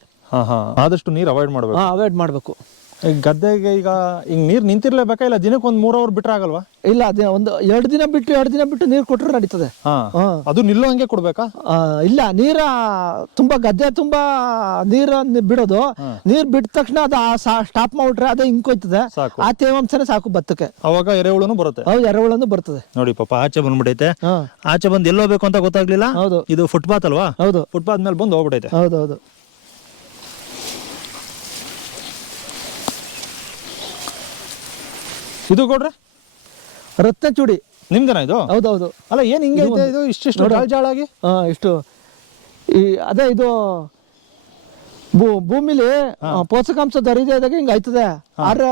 ಆದಷ್ಟು ನೀರು ಅವಾಯ್ಡ್ ಮಾಡಬೇಕು. ಅವಾಯ್ಡ್ ಮಾಡಬೇಕು. ಗದ್ದೆಗೆ ಈಗ ನೀರು ನಿಂತಿರ್ಲೇಬೇಕಾ, ಇಲ್ಲ ದಿನಕ್ಕೆ 1-3 ಅವರ್ ಬಿಟ್ರೆ ಆಗಲ್ವಾ? ಇಲ್ಲ, ಅದೇ ಒಂದು 2 ದಿನ ಬಿಟ್ಟು ನೀರು ಕೊಟ್ಟರೆ ನಡೀತದೆ. ಅದು ನಿಲ್ಲೋ ಹಂಗೆ ಕೊಡ್ಬೇಕಾ? ಇಲ್ಲ, ತುಂಬಾ ಗದ್ದೆ ತುಂಬಾ ನೀರು ಬಿಡೋದು. ನೀರು ಬಿಟ್ಟ ತಕ್ಷಣ ಅದು ಸ್ಟಾಪ್ ಮಾಡ್ಬಿಟ್ರೆ ಅದೇ ಹಿಂಕೋಯ್ತದೆ. ಆ ತೇವಾಂಶನೇ ಸಾಕು ಭತ್ತಕ್ಕೆ. ಅವಾಗ ಎರೆಹುಳುನು ಬರುತ್ತೆ. ಹೌದು, ಎರೆಹುಳುನು ಬರ್ತದೆ. ನೋಡಿ ಪಾಪ ಆಚೆ ಬಂದ್ಬಿಟ್ಟೈತೆ. ಆಚೆ ಬಂದು ಎಲ್ಲೋಗ್ಬೇಕು ಅಂತ ಗೊತ್ತಾಗ್ಲಿಲ್ಲ. ಹೌದು, ಇದು ಫುಟ್ಪಾತ್ ಅಲ್ವಾ? ಹೌದು, ಫುಟ್ಪಾತ್ ಮೇಲೆ ಬಂದು ಹೋಗ್ಬಿಟ್ಟೈತೆ. ಹೌದೌದು. ಇದು ಕೊಡ್ರೆ ರತ್ನಚೂಡಿ ನಿಮ್ದೇನಾ ಇದು? ಹೌದೌದು. ಅಲ್ಲ, ಏನ್ ಹಿಂಗೆ ಐತೆ ಇದು ಇಷ್ಟಿಷ್ಟು ಜಾಳಾಗಿ? ಇಷ್ಟು ಅದೇ ಇದು ಭೂಮಿಲಿ ಪೋಷಕಾಂಶ ದೊರೆಯದೇ ಇದ್ದಾಗ ಹಿಂಗ ಆಯ್ತದೆ. ಆದ್ರೆ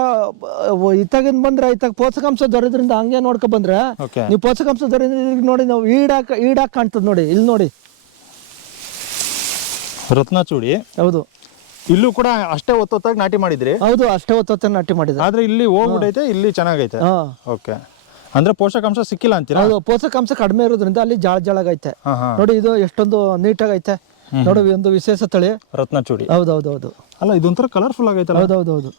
ಇತ್ತಾಗಿಂದ ಬಂದ್ರೆ ಇತ್ತಾಗ ಪೋಷಕಾಂಶ ದೊರೆದ್ರಿಂದ ಹಂಗೆ ನೋಡ್ಕೊ ಬಂದ್ರೆ ನೀವು ಪೋಷಕಾಂಶ ದೊರೆಯೋದ್ರಿಂದ ನೋಡಿ, ನಾವು ಈಡಾಕ್ ಕಾಣ್ತದೆ. ನೋಡಿ, ಇಲ್ಲಿ ನೋಡಿ, ರತ್ನಚೂಡಿ. ಹೌದು, ಇಲ್ಲೂ ಕೂಡ ಅಷ್ಟೇ ಒತ್ತೊತ್ತಾಗಿ ನಾಟಿ ಮಾಡಿದ್ರಿ? ಹೌದು, ಅಷ್ಟೇ ಒತ್ತೊತ್ತಾಗಿ ನಾಟಿ ಮಾಡಿದ್ರೆ. ಆದ್ರೆ ಇಲ್ಲಿ ಹೋಗ್ಬಿಟ್ಟೈತೆ, ಇಲ್ಲಿ ಚೆನ್ನಾಗೈತೆ. ಓಕೆ, ಅಂದ್ರೆ ಪೋಷಕಾಂಶ ಸಿಕ್ಕಿಲ್ಲ ಅಂತೀರಾ? ಹೌದು, ಪೋಷಕಾಂಶ ಕಡಿಮೆ ಇರೋದ್ರಿಂದ ಅಲ್ಲಿ ಜಾಳಾಗೈತೆ. ನೋಡಿ, ಇದು ಎಷ್ಟೊಂದು ನೀಟಾಗೈತೆ. ನೋಡಿ, ಒಂದು ವಿಶೇಷ ತಳಿ ರತ್ನಚೂಡಿ. ಹೌದೌದೌದು. ಅಲ್ಲ, ಇದೊಂಥರ ಕಲರ್ಫುಲ್ ಆಗೈತಲ್ಲ? ಹೌದೌದೌದು.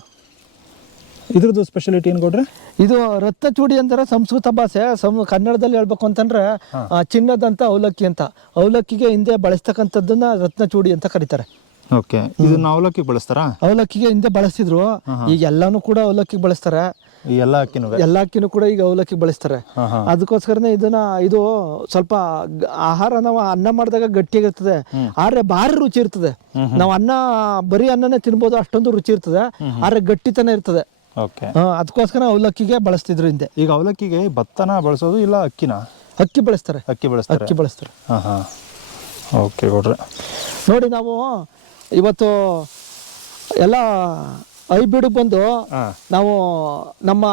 ಇದ್ರದ್ದು ಸ್ಪೆಷಾಲಿಟಿ ಏನ್ ಕೊಡ್ರಿ? ಇದು ರತ್ನಚೂಡಿ ಅಂದ್ರೆ ಸಂಸ್ಕೃತ ಭಾಷೆ. ಕನ್ನಡದಲ್ಲಿ ಹೇಳ್ಬೇಕು ಅಂತಂದ್ರೆ ಚಿನ್ನದಂತ ಅವಲಕ್ಕಿ ಅಂತ. ಅವಲಕ್ಕಿಗೆ ಹಿಂದೆ ಬಳಸ್ತಕ್ಕಂಥದ್ದನ್ನ ರತ್ನಚೂಡಿ ಅಂತ ಕರೀತಾರೆ. ಓಕೆ, ಇದನ್ನ ಅವಲಕ್ಕಿ ಬಳಸ್ತಾರಾ? ಅವಲಕ್ಕಿಗೆ ಹಿಂದೆ ಬಳಸ್ತಿದ್ರು, ಈಗ ಎಲ್ಲಾನು ಕೂಡ ಅವಲಕ್ಕಿಗೆ ಬಳಸ್ತಾರೆ. ಎಲ್ಲ ಅಕ್ಕಿನೂ ಕೂಡ ಈಗ ಅವಲಕ್ಕಿ ಬಳಸ್ತಾರೆ. ಅದಕ್ಕೋಸ್ಕರನೇ ಇದು ಸ್ವಲ್ಪ ಆಹಾರ ನಾವು ಅನ್ನ ಮಾಡಿದಾಗ ಗಟ್ಟಿಯಾಗಿರ್ತದೆ, ಆದ್ರೆ ಭಾರಿ ರುಚಿ ಇರ್ತದೆ. ನಾವು ಬರೀ ಅನ್ನನೇ ತಿನ್ಬೋದು, ಅಷ್ಟೊಂದು ರುಚಿ ಇರ್ತದೆ, ಆದ್ರೆ ಗಟ್ಟಿತನ ಇರ್ತದೆ. ಅದಕ್ಕೋಸ್ಕರ ಅವಲಕ್ಕಿಗೆ ಬಳಸ್ತಿದ್ರು ಹಿಂದೆ. ಈಗ ಅವಲಕ್ಕಿಗೆ ಭತ್ತನ ಬಳಸೋದು ಇಲ್ಲ ಅಕ್ಕಿನ? ಅಕ್ಕಿ ಬಳಸ್ತಾರೆ. ಅಕ್ಕಿ ಬಳಸ್ತಾರೆ. ಓಕೆ ಕೊಡ್ರಿ. ನೋಡಿ, ನಾವು ಇವತ್ತು ಎಲ್ಲ ಹೈಬ್ರಿಡ್ ಬಂದು ನಾವು ನಮ್ಮ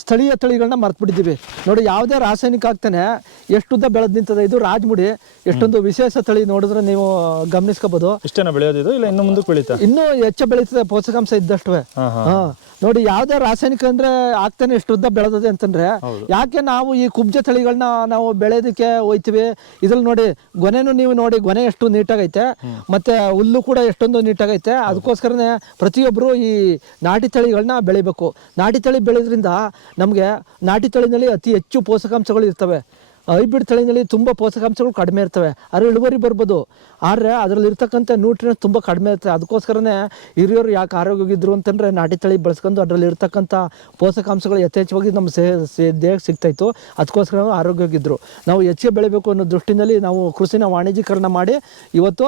ಸ್ಥಳೀಯ ತಳಿಗಳನ್ನ ಮರ್ತು ಬಿಟ್ಟಿದ್ದೀವಿ. ನೋಡಿ, ಯಾವುದೇ ರಾಸಾಯನಿಕ ಆಗ್ತಾನೆ ಎಷ್ಟುದ್ದ ಬೆಳೆದ್ ನಿಂತದೆ. ಇದು ರಾಜಮುಡಿ, ಎಷ್ಟೊಂದು ವಿಶೇಷ ತಳಿ. ನೋಡಿದ್ರೆ ನೀವು ಗಮನಿಸ್ಕೋಬಹುದು. ಇಷ್ಟೇನ ಬೆಳೆಯೋದು, ಇಲ್ಲ ಇನ್ನು ಮುಂದಕ್ಕೆ ಬೆಳೀತಾ? ಇನ್ನೂ ಹೆಚ್ಚು ಬೆಳೀತದೆ, ಪೋಷಕಾಂಶ ಇದ್ದಷ್ಟು. ನೋಡಿ, ಯಾವುದೇ ರಾಸಾಯನಿಕ ಅಂದ್ರೆ ಆಗ್ತಾನೆ ಎಷ್ಟು ಉದ್ದ ಬೆಳೆದಿದೆ ಅಂತಂದ್ರೆ, ಯಾಕೆ ನಾವು ಈ ಕುಬ್ಜ ತಳಿಗಳನ್ನ ನಾವು ಬೆಳೆಯೋದಕ್ಕೆ ಹೋಯ್ತೀವಿ. ಇದ್ರಲ್ಲಿ ನೋಡಿ, ಗೊನೆನೂ ನೀವು ನೋಡಿ, ಗೊನೆ ಎಷ್ಟು ನೀಟಾಗೈತೆ, ಮತ್ತೆ ಹುಲ್ಲು ಕೂಡ ಎಷ್ಟೊಂದು ನೀಟಾಗೈತೆ. ಅದಕ್ಕೋಸ್ಕರನೇ ಪ್ರತಿಯೊಬ್ಬರು ಈ ನಾಟಿ ತಳಿಗಳನ್ನ ಬೆಳಿಬೇಕು. ನಾಟಿ ತಳಿ ಬೆಳೆದ್ರಿಂದ ನಮಗೆ ನಾಟಿ ತಳಿನಲ್ಲಿ ಅತಿ ಹೆಚ್ಚು ಪೋಷಕಾಂಶಗಳು ಇರ್ತವೆ. ಹೈಬ್ರಿಡ್ ತಳಿನಲ್ಲಿ ತುಂಬ ಪೋಷಕಾಂಶಗಳು ಕಡಿಮೆ ಇರ್ತವೆ, ಆದರೆ ಇಳುವರಿ ಬರ್ಬೋದು, ಆದರೆ ಅದರಲ್ಲಿ ಇರ್ತಕ್ಕಂಥ ನ್ಯೂಟ್ರಿಯೆಂಟ್ಸ್ ತುಂಬ ಕಡಿಮೆ ಇರ್ತದೆ. ಅದಕ್ಕೋಸ್ಕರನೇ ಹಿರಿಯರು ಯಾಕೆ ಆರೋಗ್ಯವಾಗಿದ್ರು ಅಂತಂದರೆ ನಾಟಿ ತಳಿ ಬಳಸ್ಕೊಂಡು ಅದರಲ್ಲಿ ಇರ್ತಕ್ಕಂಥ ಪೋಷಕಾಂಶಗಳು ಯಥೇಚ್ಛವಾಗಿ ನಮ್ಮ ದೇಹಕ್ಕೆ ಸಿಗ್ತಾಯಿತ್ತು. ಅದಕ್ಕೋಸ್ಕರ ಆರೋಗ್ಯವಾಗಿದ್ದರು. ನಾವು ಹೆಚ್ಚಿಗೆ ಬೆಳಿಬೇಕು ಅನ್ನೋ ದೃಷ್ಟಿನಲ್ಲಿ ನಾವು ಕೃಷಿನ ವಾಣಿಜ್ಯೀಕರಣ ಮಾಡಿ ಇವತ್ತು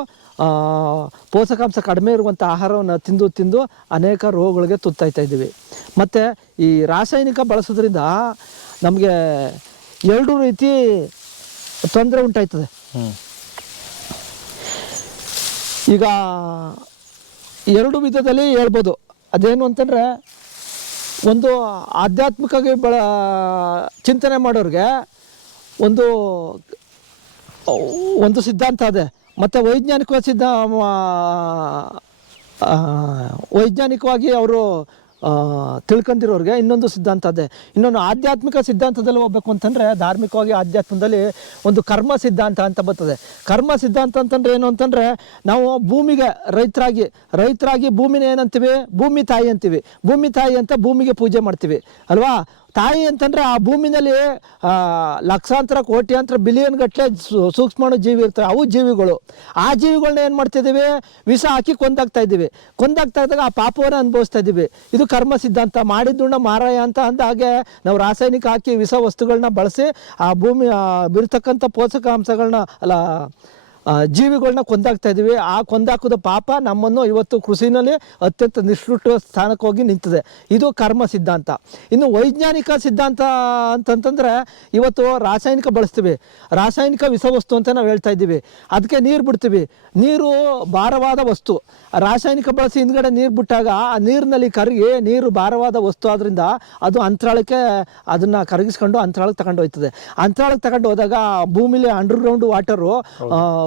ಪೋಷಕಾಂಶ ಕಡಿಮೆ ಇರುವಂಥ ಆಹಾರವನ್ನು ತಿಂದು ಅನೇಕ ರೋಗಗಳಿಗೆ ತುತ್ತಾಯ್ತಾ ಇದ್ದೀವಿ. ಮತ್ತು ಈ ರಾಸಾಯನಿಕ ಬಳಸೋದ್ರಿಂದ ನಮಗೆ 2 ರೀತಿ ತೊಂದರೆ ಉಂಟಾಯ್ತದೆ. ಈಗ 2 ವಿಧದಲ್ಲಿ ಹೇಳ್ಬೋದು. ಅದೇನು ಅಂತಂದರೆ, ಒಂದು ಆಧ್ಯಾತ್ಮಿಕವಾಗಿ ಚಿಂತನೆ ಮಾಡೋರಿಗೆ ಒಂದು ಸಿದ್ಧಾಂತ ಇದೆ, ಮತ್ತು ವೈಜ್ಞಾನಿಕವಾಗಿ ಅವರು ತಿಳ್ಕೊಂಡಿರೋರಿಗೆ ಇನ್ನೊಂದು ಸಿದ್ಧಾಂತ ಇದೆ. ಇನ್ನೊಂದು ಆಧ್ಯಾತ್ಮಿಕ ಸಿದ್ಧಾಂತದಲ್ಲಿ ಹೋಗ್ಬೇಕು ಅಂತಂದರೆ, ಧಾರ್ಮಿಕವಾಗಿ ಆಧ್ಯಾತ್ಮದಲ್ಲಿ ಒಂದು ಕರ್ಮ ಸಿದ್ಧಾಂತ ಅಂತ ಬರ್ತದೆ. ಕರ್ಮ ಸಿದ್ಧಾಂತ ಅಂತಂದ್ರೆ ಏನು ಅಂತಂದರೆ, ನಾವು ಭೂಮಿಗೆ ರೈತರಾಗಿ ಭೂಮಿನ ಏನಂತೀವಿ, ಭೂಮಿ ತಾಯಿ ಅಂತೀವಿ. ಭೂಮಿ ತಾಯಿ ಅಂತ ಭೂಮಿಗೆ ಪೂಜೆ ಮಾಡ್ತೀವಿ ಅಲ್ವಾ. ತಾಯಿ ಅಂತಂದರೆ ಆ ಭೂಮಿನಲ್ಲಿ ಲಕ್ಷಾಂತರ ಕೋಟ್ಯಾಂತರ ಬಿಲಿಯನ್ ಗಟ್ಟಲೆ ಸೂಕ್ಷ್ಮಾಣು ಜೀವಿ ಇರ್ತವೆ, ಅವು ಜೀವಿಗಳು. ಆ ಜೀವಿಗಳನ್ನ ಏನು ಮಾಡ್ತಿದ್ದೀವಿ, ವಿಷ ಹಾಕಿ ಕೊಂದಾಗ್ತಾ ಇದ್ದೀವಿ. ಕೊಂದಾಗ್ತಾ ಇದ್ದಾಗ ಆ ಪಾಪವನ್ನು ಅನುಭವಿಸ್ತಾ ಇದ್ದೀವಿ. ಇದು ಕರ್ಮ ಸಿದ್ಧಾಂತ. ಮಾಡಿದ್ದುಣ್ಣ ಮಾರಾಯ ಅಂತ ಅಂದಾಗೆ ನಾವು ರಾಸಾಯನಿಕ ಹಾಕಿ ವಿಷ ವಸ್ತುಗಳನ್ನ ಬಳಸಿ ಆ ಭೂಮಿ ಬಿರ್ತಕ್ಕಂಥ ಪೋಷಕಾಂಶಗಳನ್ನ ಜೀವಿಗಳನ್ನ ಕೊಂದಾಗ್ತಾ ಇದ್ದೀವಿ. ಆ ಕೊಂದಾಕೋದ ಪಾಪ ನಮ್ಮನ್ನು ಇವತ್ತು ಕೃಷಿನಲ್ಲಿ ಅತ್ಯಂತ ನಿಷ್ಠುರ ಸ್ಥಾನಕ್ಕೆ ಹೋಗಿ ನಿಂತಿದೆ. ಇದು ಕರ್ಮ ಸಿದ್ಧಾಂತ. ಇನ್ನು ವೈಜ್ಞಾನಿಕ ಸಿದ್ಧಾಂತ ಅಂತಂತಂದರೆ, ಇವತ್ತು ರಾಸಾಯನಿಕ ಬಳಸ್ತೀವಿ, ರಾಸಾಯನಿಕ ವಿಷವಸ್ತು ಅಂತ ನಾವು ಹೇಳ್ತಾ ಇದ್ದೀವಿ. ಅದಕ್ಕೆ ನೀರು ಬಿಡ್ತೀವಿ. ನೀರು ಭಾರವಾದ ವಸ್ತು. ರಾಸಾಯನಿಕ ಬಳಸಿ ಹಿಂದ್ಗಡೆ ನೀರು ಬಿಟ್ಟಾಗ ಆ ನೀರಿನಲ್ಲಿ ಕರಗಿ ನೀರು ಭಾರವಾದ ವಸ್ತು ಆದ್ದರಿಂದ ಅದು ಅಂತರಾಳಕ್ಕೆ ಅದನ್ನು ಕರಗಿಸ್ಕೊಂಡು ಅಂತರಾಳಕ್ಕೆ ತಗೊಂಡು ಹೋಗ್ತದೆ. ಅಂತರಾಳಕ್ಕೆ ತಗೊಂಡು ಹೋದಾಗ ಭೂಮಿಲಿ ಅಂಡರ್ಗ್ರೌಂಡ್ ವಾಟರು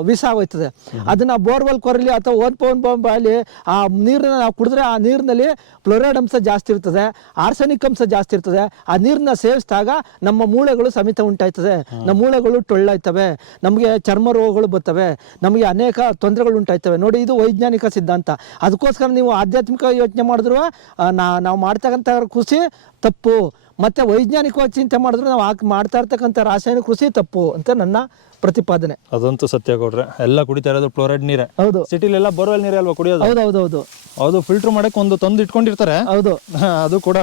ವಿಷ ಆಗೋಯ್ತದೆ. ಅದನ್ನು ಬೋರ್ವೆಲ್ ಕೊರಲಿ ಅಥವಾ ಓನ್ ಬಾಯಲ್ಲಿ ಆ ನೀರನ್ನ ನಾವು ಕುಡಿದ್ರೆ ಆ ನೀರಿನಲ್ಲಿ ಫ್ಲೋರೈಡ್ ಅಂಶ ಜಾಸ್ತಿ ಇರ್ತದೆ, ಆರ್ಸೆನಿಕ್ ಅಂಶ ಜಾಸ್ತಿ ಇರ್ತದೆ. ಆ ನೀರನ್ನ ಸೇವಿಸಿದಾಗ ನಮ್ಮ ಮೂಳೆಗಳು ಸಮೇತ ಉಂಟಾಯ್ತದೆ. ನಮ್ಮ ಮೂಳೆಗಳು ಟೊಳ್ಳಾಯ್ತವೆ, ನಮಗೆ ಚರ್ಮ ರೋಗಗಳು ಬರ್ತವೆ, ನಮಗೆ ಅನೇಕ ತೊಂದರೆಗಳು ಉಂಟಾಯ್ತವೆ. ನೋಡಿ, ಇದು ವೈಜ್ಞಾನಿಕ ಸಿದ್ಧಾಂತ. ಅದಕ್ಕೋಸ್ಕರ ನೀವು ಆಧ್ಯಾತ್ಮಿಕ ಯೋಚನೆ ಮಾಡಿದ್ರು ನಾವು ಮಾಡ್ತಕ್ಕಂಥ ಕೃಷಿ ತಪ್ಪು, ಮತ್ತು ವೈಜ್ಞಾನಿಕವಾಗಿ ಚಿಂತೆ ಮಾಡಿದ್ರು ನಾವು ಮಾಡ್ತಾ ಇರ್ತಕ್ಕಂಥ ರಾಸಾಯನಿಕ ಕೃಷಿ ತಪ್ಪು ಅಂತ ನನ್ನ ಪ್ರತಿಪಾದನೆ. ಅದಂತೂ ಸತ್ಯ ಕೊಡ್ರೆ. ಎಲ್ಲ ಕುಡಿತಾ ಇರೋದು ಫ್ಲೋರೈಡ್ ನೀರೇ. ಹೌದು, ಸಿಟಿಲೆಲ್ಲ ಬೋರ್ವೆಲ್ ನೀರೇ ಅಲ್ವಾ ಕುಡಿಯೋದು? ಹೌದೌದೌದು. ಅದು ಫಿಲ್ಟರ್ ಮಾಡಕ್ಕೆ ಒಂದು ತಂದು ಇಟ್ಕೊಂಡಿರ್ತಾರೆ. ಹೌದು, ಅದು ಕೂಡ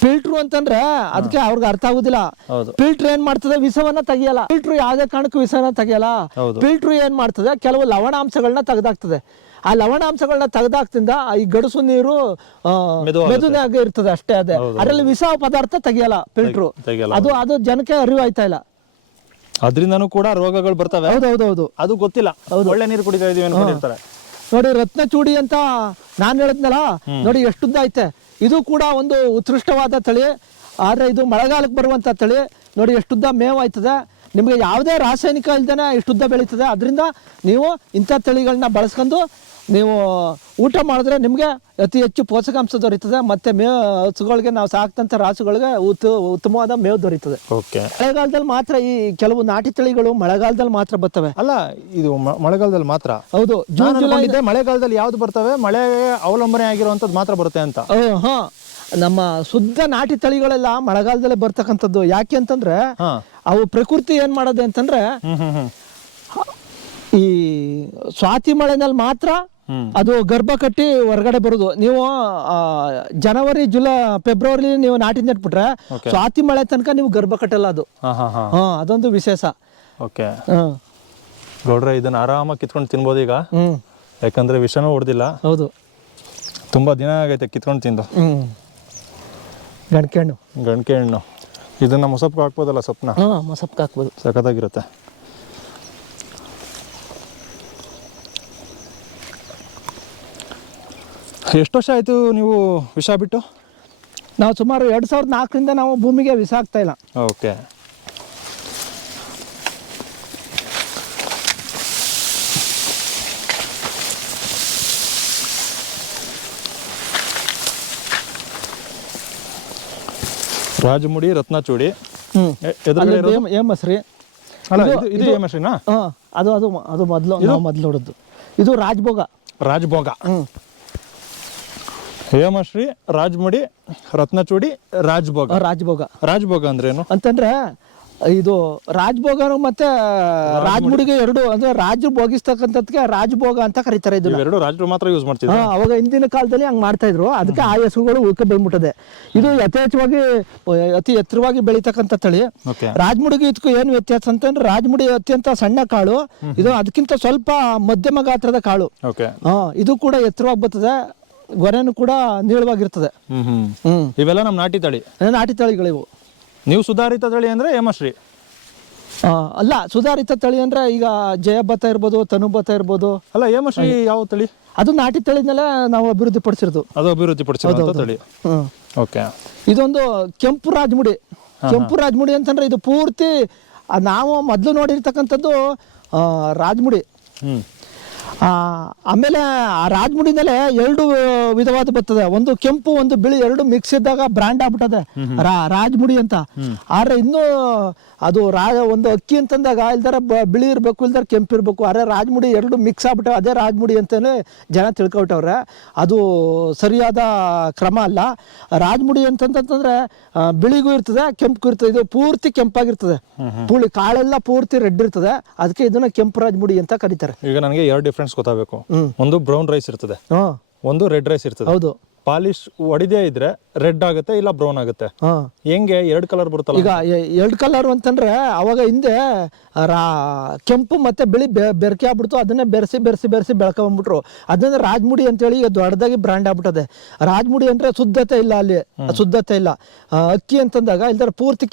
ಫಿಲ್ಟ್ರು ಅಂತಂದ್ರೆ ಅದಕ್ಕೆ ಅವ್ರಿಗೆ ಅರ್ಥ ಆಗುದಿಲ್ಲ. ಫಿಲ್ಟರ್ ಏನ್ ಮಾಡ್ತದೆ, ವಿಷವನ್ನ ತೆಗಿಯಲ್ಲ. ಫಿಲ್ಟರ್ ಯಾವುದೇ ಕಾರಣಕ್ಕೂ ವಿಷವನ್ನ ತೆಗಿಯಲ್ಲ. ಫಿಲ್ಟರ್ ಏನ್ ಮಾಡ್ತದೆ, ಕೆಲವು ಲವಣಾಂಶಗಳನ್ನ ತೆಗೆದಾಕ್ತದೆ. ಆ ಲವಣಾಂಶಗಳನ್ನ ತೆಗೆದಾಕ್ತಿಂದ ಈ ಗಡುಸು ನೀರು ಮೆದುನಾಗಿ ಇರ್ತದೆ ಅಷ್ಟೇ. ಅದೇ ಅದರಲ್ಲಿ ವಿಷ ಪದಾರ್ಥ ತೆಗಿಯಲ್ಲ ಫಿಲ್ಟ್ರು. ಅದು ಜನಕ್ಕೆ ಅರಿವು ಆಯ್ತಾ ಇಲ್ಲ. ಅದರಿಂದನೂ ಕೂಡ ರೋಗಗಳು ಬರ್ತವೆ. ಹೌದೌದೌದು, ಅದು ಗೊತ್ತಿಲ್ಲ. ಒಳ್ಳೆ ನೀರು ಕುಡಿತಾ ಇದೀವಿ ಅನ್ಕೊಂಡಿರ್ತಾರೆ. ನೋಡಿ, ರತ್ನಚೂಡಿ ಅಂತ ನಾನು ಹೇಳಿದ್ನಲ್ಲ, ನೋಡಿ ಎಷ್ಟುದ್ದ ಐತೆ. ಇದು ಕೂಡ ಒಂದು ಉತ್ಕೃಷ್ಟವಾದ ತಳಿ. ಆದರೆ ಇದು ಮಳೆಗಾಲಕ್ಕೆ ಬರುವಂಥ ತಳಿ. ನೋಡಿ ಎಷ್ಟುದ್ದ ಮೇವು ಆಯ್ತದೆ. ನಿಮಗೆ ಯಾವುದೇ ರಾಸಾಯನಿಕ ಇಲ್ದೇ ಇಷ್ಟುದ್ದ ಬೆಳೀತದೆ. ಅದರಿಂದ ನೀವು ಇಂಥ ತಳಿಗಳನ್ನ ಬಳಸ್ಕೊಂಡು ನೀವು ಊಟ ಮಾಡಿದ್ರೆ ನಿಮಗೆ ಅತಿ ಹೆಚ್ಚು ಪೋಷಕಾಂಶ ದೊರೀತದೆ. ಮತ್ತು ಹಸುಗಳಿಗೆ ನಾವು ಸಾಕ್ತಂಥ ರಾಸುಗಳಿಗೆ ಉತ್ತಮವಾದ ಮೇವು ದೊರೀತದೆ. ಓಕೆ. ಮಳೆಗಾಲದಲ್ಲಿ ಮಾತ್ರ ಈ ಕೆಲವು ನಾಟಿ ತಳಿಗಳು ಮಳೆಗಾಲದಲ್ಲಿ ಮಾತ್ರ ಬರ್ತವೆ. ಅಲ್ಲ, ಇದು ಮಳೆಗಾಲದಲ್ಲಿ ಮಾತ್ರ? ಹೌದು. ಜೂನ್ ಜುಲೈ ಮಳೆಗಾಲದಲ್ಲಿ ಯಾವ್ದು ಬರ್ತವೆ? ಮಳೆ ಅವಲಂಬನೆ ಆಗಿರುವಂತದ್ದು ಮಾತ್ರ ಬರುತ್ತೆ ಅಂತ? ಹಾ, ನಮ್ಮ ಶುದ್ಧ ನಾಟಿ ತಳಿಗಳೆಲ್ಲ ಮಳೆಗಾಲದಲ್ಲೇ ಬರ್ತಕ್ಕಂಥದ್ದು. ಯಾಕೆ ಅಂತಂದ್ರೆ ಅವು ಪ್ರಕೃತಿ ಏನ್ ಮಾಡೋದು ಅಂತಂದ್ರೆ, ಈ ಸ್ವಾತಿ ಮಳೆನಲ್ಲಿ ಮಾತ್ರ ಅದು ಗರ್ಭ ಕಟ್ಟಿ ಹೊರಗಡೆ ಬರುದು. ನೀವು ಜನವರಿ ಫೆಬ್ರವರಿ ನೀವು ನಾಟಿ ನೆಟ್ಬಿಟ್ರೆ ಸ್ವಾತಿ ಮಳೆ ತನಕ ನೀವು ಗರ್ಭ ಕಟ್ಟಲ್ಲ. ಅದು ಅದೊಂದು ವಿಶೇಷ. ಓಕೆ ಗೌಡ್ರೆ, ಇದನ್ನ ಆರಾಮಾಗಿ ಕಿತ್ಕೊಂಡು ತಿನ್ಬೋದು ಈಗ. ಯಾಕಂದ್ರೆ ವಿಷನೂ ಹೊಡೆದಿಲ್ಲ. ಹೌದು, ತುಂಬಾ ದಿನ ಆಗೈತೆ ಕಿತ್ಕೊಂಡು ತಿಂದು. ಗಣಕೆ ಹಣ್ಣು ಇದನ್ನ ಮೊಸಪ್ಗೆ ಹಾಕ್ಬೋದಲ್ಲ? ಸೊಪ್ಪನ್ನ ಮೊಸಪ್ಗೆ ಹಾಕ್ಬೋದು, ಸಖತ್ತಾಗಿರುತ್ತೆ. ಎಷ್ಟು ವರ್ಷ ಆಯ್ತು ನೀವು ವಿಷ ಬಿಟ್ಟು? ನಾವು ಸುಮಾರು 2004ರಿಂದ ನಾವು ಭೂಮಿಗೆ ವಿಷ ಹಾಕ್ತಾ ಇಲ್ಲ. ಓಕೆ. ರಾಜಮುಡಿ, ರತ್ನಚೂಡಿ, ಏಮಸ್ರಿ. ಇದು ಏಮಸ್ರಿನಾ? ಅದು ಅದು ಅದು ಮೊದಲು ಹೊಡೆದು. ಇದು ರಾಜಭೋಗ. ರಾಜಭೋಗ. ಹೇಮಶ್ರೀ, ರಾಜಮುಡಿ, ರತ್ನಚೂಡಿ, ರಾಜಭೋಗ. ರಾಜಭೋಗ ಅಂದ್ರೆ ಏನು ಅಂತಂದ್ರೆ, ಇದು ರಾಜಭೋಗ ಮತ್ತೆ ರಾಜಮುಡಿಗೆ ಎರಡು ಅಂದ್ರೆ ರಾಜರು ಭೋಗಿಸ್ತಕ್ಕಂಥದ್ಕೆ ರಾಜಭೋಗ ಅಂತ ಕರೀತಾರೆ. ಇದು ಎರಡು ರಾಜರು ಮಾತ್ರ ಯೂಸ್ ಮಾಡ್ತಿದ್ರು ಅವಾಗ. ಹಿಂದಿನ ಕಾಲದಲ್ಲಿ ಹಂಗೆ ಮಾಡ್ತಾ ಇದ್ರು. ಅದಕ್ಕೆ ಆ ಹೆಸರುಗಳು ಉಳ್ಕೆ ಬಂದ್ಬಿಟ್ಟದೆ. ಇದು ಯಥೇಚ್ಛವಾಗಿ ಅತಿ ಎತ್ತರವಾಗಿ ಬೆಳೀತಕ್ಕಂಥ ತಳಿ. ರಾಜಮುಡಿಗೆ ಇದಕ್ಕೂ ಏನು ವ್ಯತ್ಯಾಸ ಅಂತಂದ್ರೆ, ರಾಜಮುಡಿ ಅತ್ಯಂತ ಸಣ್ಣ ಕಾಳು, ಇದು ಅದಕ್ಕಿಂತ ಸ್ವಲ್ಪ ಮಧ್ಯಮ ಗಾತ್ರದ ಕಾಳು. ಇದು ಕೂಡ ಎತ್ತರವಾಗಿ ಬರ್ತದೆ. ಗೊನೆನೂ ಕೂಡ ನೀಳವಾಗಿರ್ತದೆ. ಇವೆಲ್ಲ ನಮ್ಮ ನಾಟಿ ತಳಿಗಳಿವು. ನೀವು ಸುಧಾರಿತ ತಳಿ ಅಂದ್ರೆ ಹೇಮಶ್ರೀ? ಅಲ್ಲ, ಸುಧಾರಿತ ತಳಿ ಅಂದ್ರೆ ಈಗ ಜಯಭತ್ತ ಇರ್ಬೋದು, ತನುಭತ್ತ ಇರ್ಬೋದು. ಅಲ್ಲ, ಹೇಮಶ್ರೀ ಯಾವ ತಳಿ? ಅದು ನಾಟಿ ತಳಿನಲ್ಲೇ ನಾವು ಅಭಿವೃದ್ಧಿ ಪಡಿಸಿರೋದು. ಅದು ಅಭಿವೃದ್ಧಿ ಪಡಿಸಿರೋ ತಳಿ. ಓಕೆ. ಇದೊಂದು ಕೆಂಪು ರಾಜಮುಡಿ. ಕೆಂಪು ರಾಜಮುಡಿ ಅಂತಂದ್ರೆ ಇದು ಪೂರ್ತಿ ನಾವು ಮೊದಲು ನೋಡಿರ್ತಕ್ಕಂಥದ್ದು ರಾಜಮುಡಿ. ಆಮೇಲೆ ಆ ರಾಜಮುಡಿನಲ್ಲೇ 2 ವಿಧವಾದ ಬರ್ತದೆ, ಒಂದು ಕೆಂಪು ಒಂದು ಬಿಳಿ, 2 ಮಿಕ್ಸ್ ಇದ್ದಾಗ ಬ್ರ್ಯಾಂಡ್ ಆಗ್ಬಿಟ್ಟದೆ ರಾಜಮುಡಿ ಅಂತ. ಆದ್ರೆ ಇನ್ನೂ ಅದು ಒಂದು ಅಕ್ಕಿ ಅಂತಂದಾಗ ಇಲ್ದಾರ ಬಿಳಿ ಇರಬೇಕು, ಇಲ್ದಾರ ಕೆಂಪು ಇರಬೇಕು. ಆದ್ರೆ ರಾಜಮುಡಿ 2 ಮಿಕ್ಸ್ ಆಗ್ಬಿಟ್ಟ ಅದೇ ರಾಜಮುಡಿ ಅಂತಾನೆ ಜನ ತಿಳ್ಕೊಬಿಟ್ಟವ್ರೆ. ಅದು ಸರಿಯಾದ ಕ್ರಮ ಅಲ್ಲ. ರಾಜಮುಡಿ ಅಂತಂತಂದ್ರೆ ಬಿಳಿಗೂ ಇರ್ತದೆ, ಕೆಂಪು ಇರ್ತದೆ. ಇದು ಪೂರ್ತಿ ಕೆಂಪಾಗಿರ್ತದೆ, ಕಾಳೆಲ್ಲ ಪೂರ್ತಿ ರೆಡ್ ಇರ್ತದೆ. ಅದಕ್ಕೆ ಇದನ್ನ ಕೆಂಪು ರಾಜಮುಡಿ ಅಂತ ಕರೀತಾರೆ. ಈಗ ನನಗೆ 2 ಡಿಫ್ರೆನ್ಸ್ ಗೊತ್ತಾಗಬೇಕು. ಒಂದು ಬ್ರೌನ್ ರೈಸ್ ಇರ್ತದೆ, ಒಂದು ರೆಡ್ ರೈಸ್ ಇರ್ತದೆ. ಹೌದು, ಪಾಲಿಶ್ ಹೊಡಿದೇ ಇದ್ರೆ ರೆಡ್ ಆಗುತ್ತೆ, ಇಲ್ಲ ಬ್ರೌನ್ ಆಗುತ್ತೆ. ಹೆಂಗೆ 2 ಕಲರ್ ಬರುತ್ತಲ್ಲ? ಈಗ 2 ಕಲರ್ ಅಂತಂದ್ರೆ ಅವಾಗ ಹಿಂದೆ ಕೆಂಪು ಮತ್ತೆ ಬಿಳಿ ಬೆರಕೆ ಆಗ್ಬಿಡ್ತು. ಅದನ್ನೇ ಬೆರೆಸಿ ಬೆರೆಸಿ ಬೆರೆಸಿ ಬೆಳ್ಕೊಂಡ್ಬಿಟ್ರು. ಅದನ್ನ ರಾಜಮುಡಿ ಅಂತೇಳಿ ಈಗ ದೊಡ್ಡದಾಗಿ ಬ್ರ್ಯಾಂಡ್ ಆಗ್ಬಿಟ್ಟದೆ. ರಾಜಮುಡಿ ಅಂದ್ರೆ ಶುದ್ಧತೆ ಇಲ್ಲ, ಅಲ್ಲಿ ಶುದ್ಧತೆ ಇಲ್ಲ. ಅಕ್ಕಿ ಅಂತಂದಾಗ ಇಲ್ದಾರ ಪೂರ್ತಿ